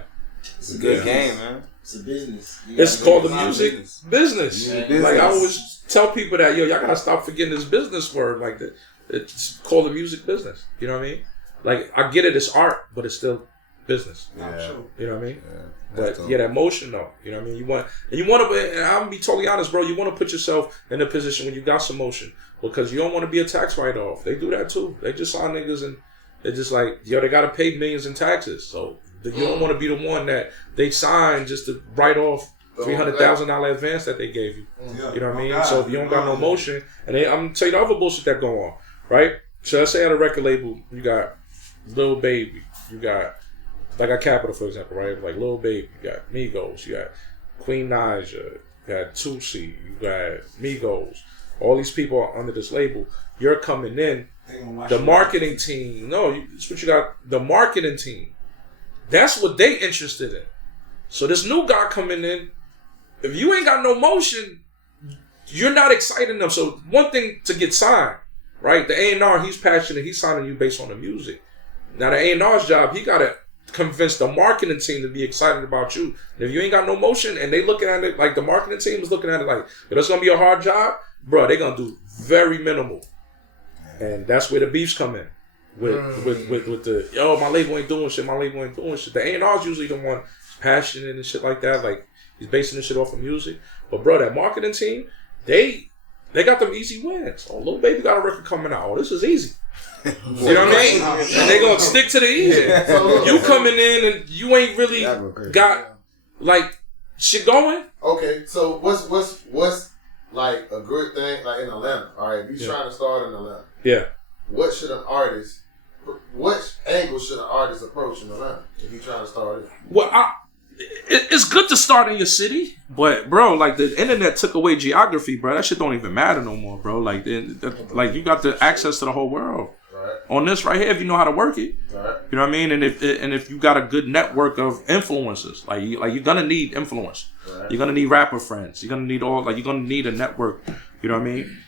It's a good game, man. It's a business. It's called the music business. Like I always tell people that y'all gotta stop forgetting this business word like that. It's called the music business. You know what I mean? Like I get it, it's art, but it's still business. Yeah. You know what I mean? Yeah. But that motion though. You know what I mean? You want to. And I'm gonna be totally honest, bro. You want to put yourself in a position when you got some motion because you don't want to be a tax write-off. They do that too. They just sign niggas and they're just like, they gotta pay millions in taxes. So You don't want to be the one that they signed just to write off $300,000 advance that they gave you. You know what I mean? So if you don't got no motion, and I'm gonna tell you the other bullshit that go on, right? So let's say at a record label, you got Lil Baby, you got like a Capital, for example, right? Like Lil Baby, you got Migos, you got Queen Naija, you got Tusi, you got Migos. All these people are under this label. You're coming in. The marketing team, that's what you got. The marketing team, that's what they interested in. So this new guy coming in, if you ain't got no motion, you're not exciting them. So one thing to get signed, right? The A&R, he's passionate. He's signing you based on the music. Now the A&R's job, he got to convince the marketing team to be excited about you. And if you ain't got no motion and they looking at it, like the marketing team is looking at it like, that's going to be a hard job, bro, they're going to do very minimal. And that's where the beefs come in. With the, my label ain't doing shit, The A&R's usually the one passionate and shit like that. Like, he's basing this shit off of music. But bro, that marketing team, they got them easy wins. Oh, Lil Baby got a record coming out. Oh, this is easy. You know what I mean? And they gonna stick to the easy. You coming in and you ain't really got like shit going. Okay, so what's like a good thing like in Atlanta? All right, if you're trying to start in Atlanta, what angle should an artist approach in Atlanta if you're trying to start it? Well, it's good to start in your city, but bro, like the internet took away geography, bro. That shit don't even matter no more, bro. Like, like you got the access to the whole world on this right here if you know how to work it. You know what I mean? And if you got a good network of influencers, like you're gonna need influence. You're gonna need rapper friends. You're gonna need you're gonna need a network. You know what I mean?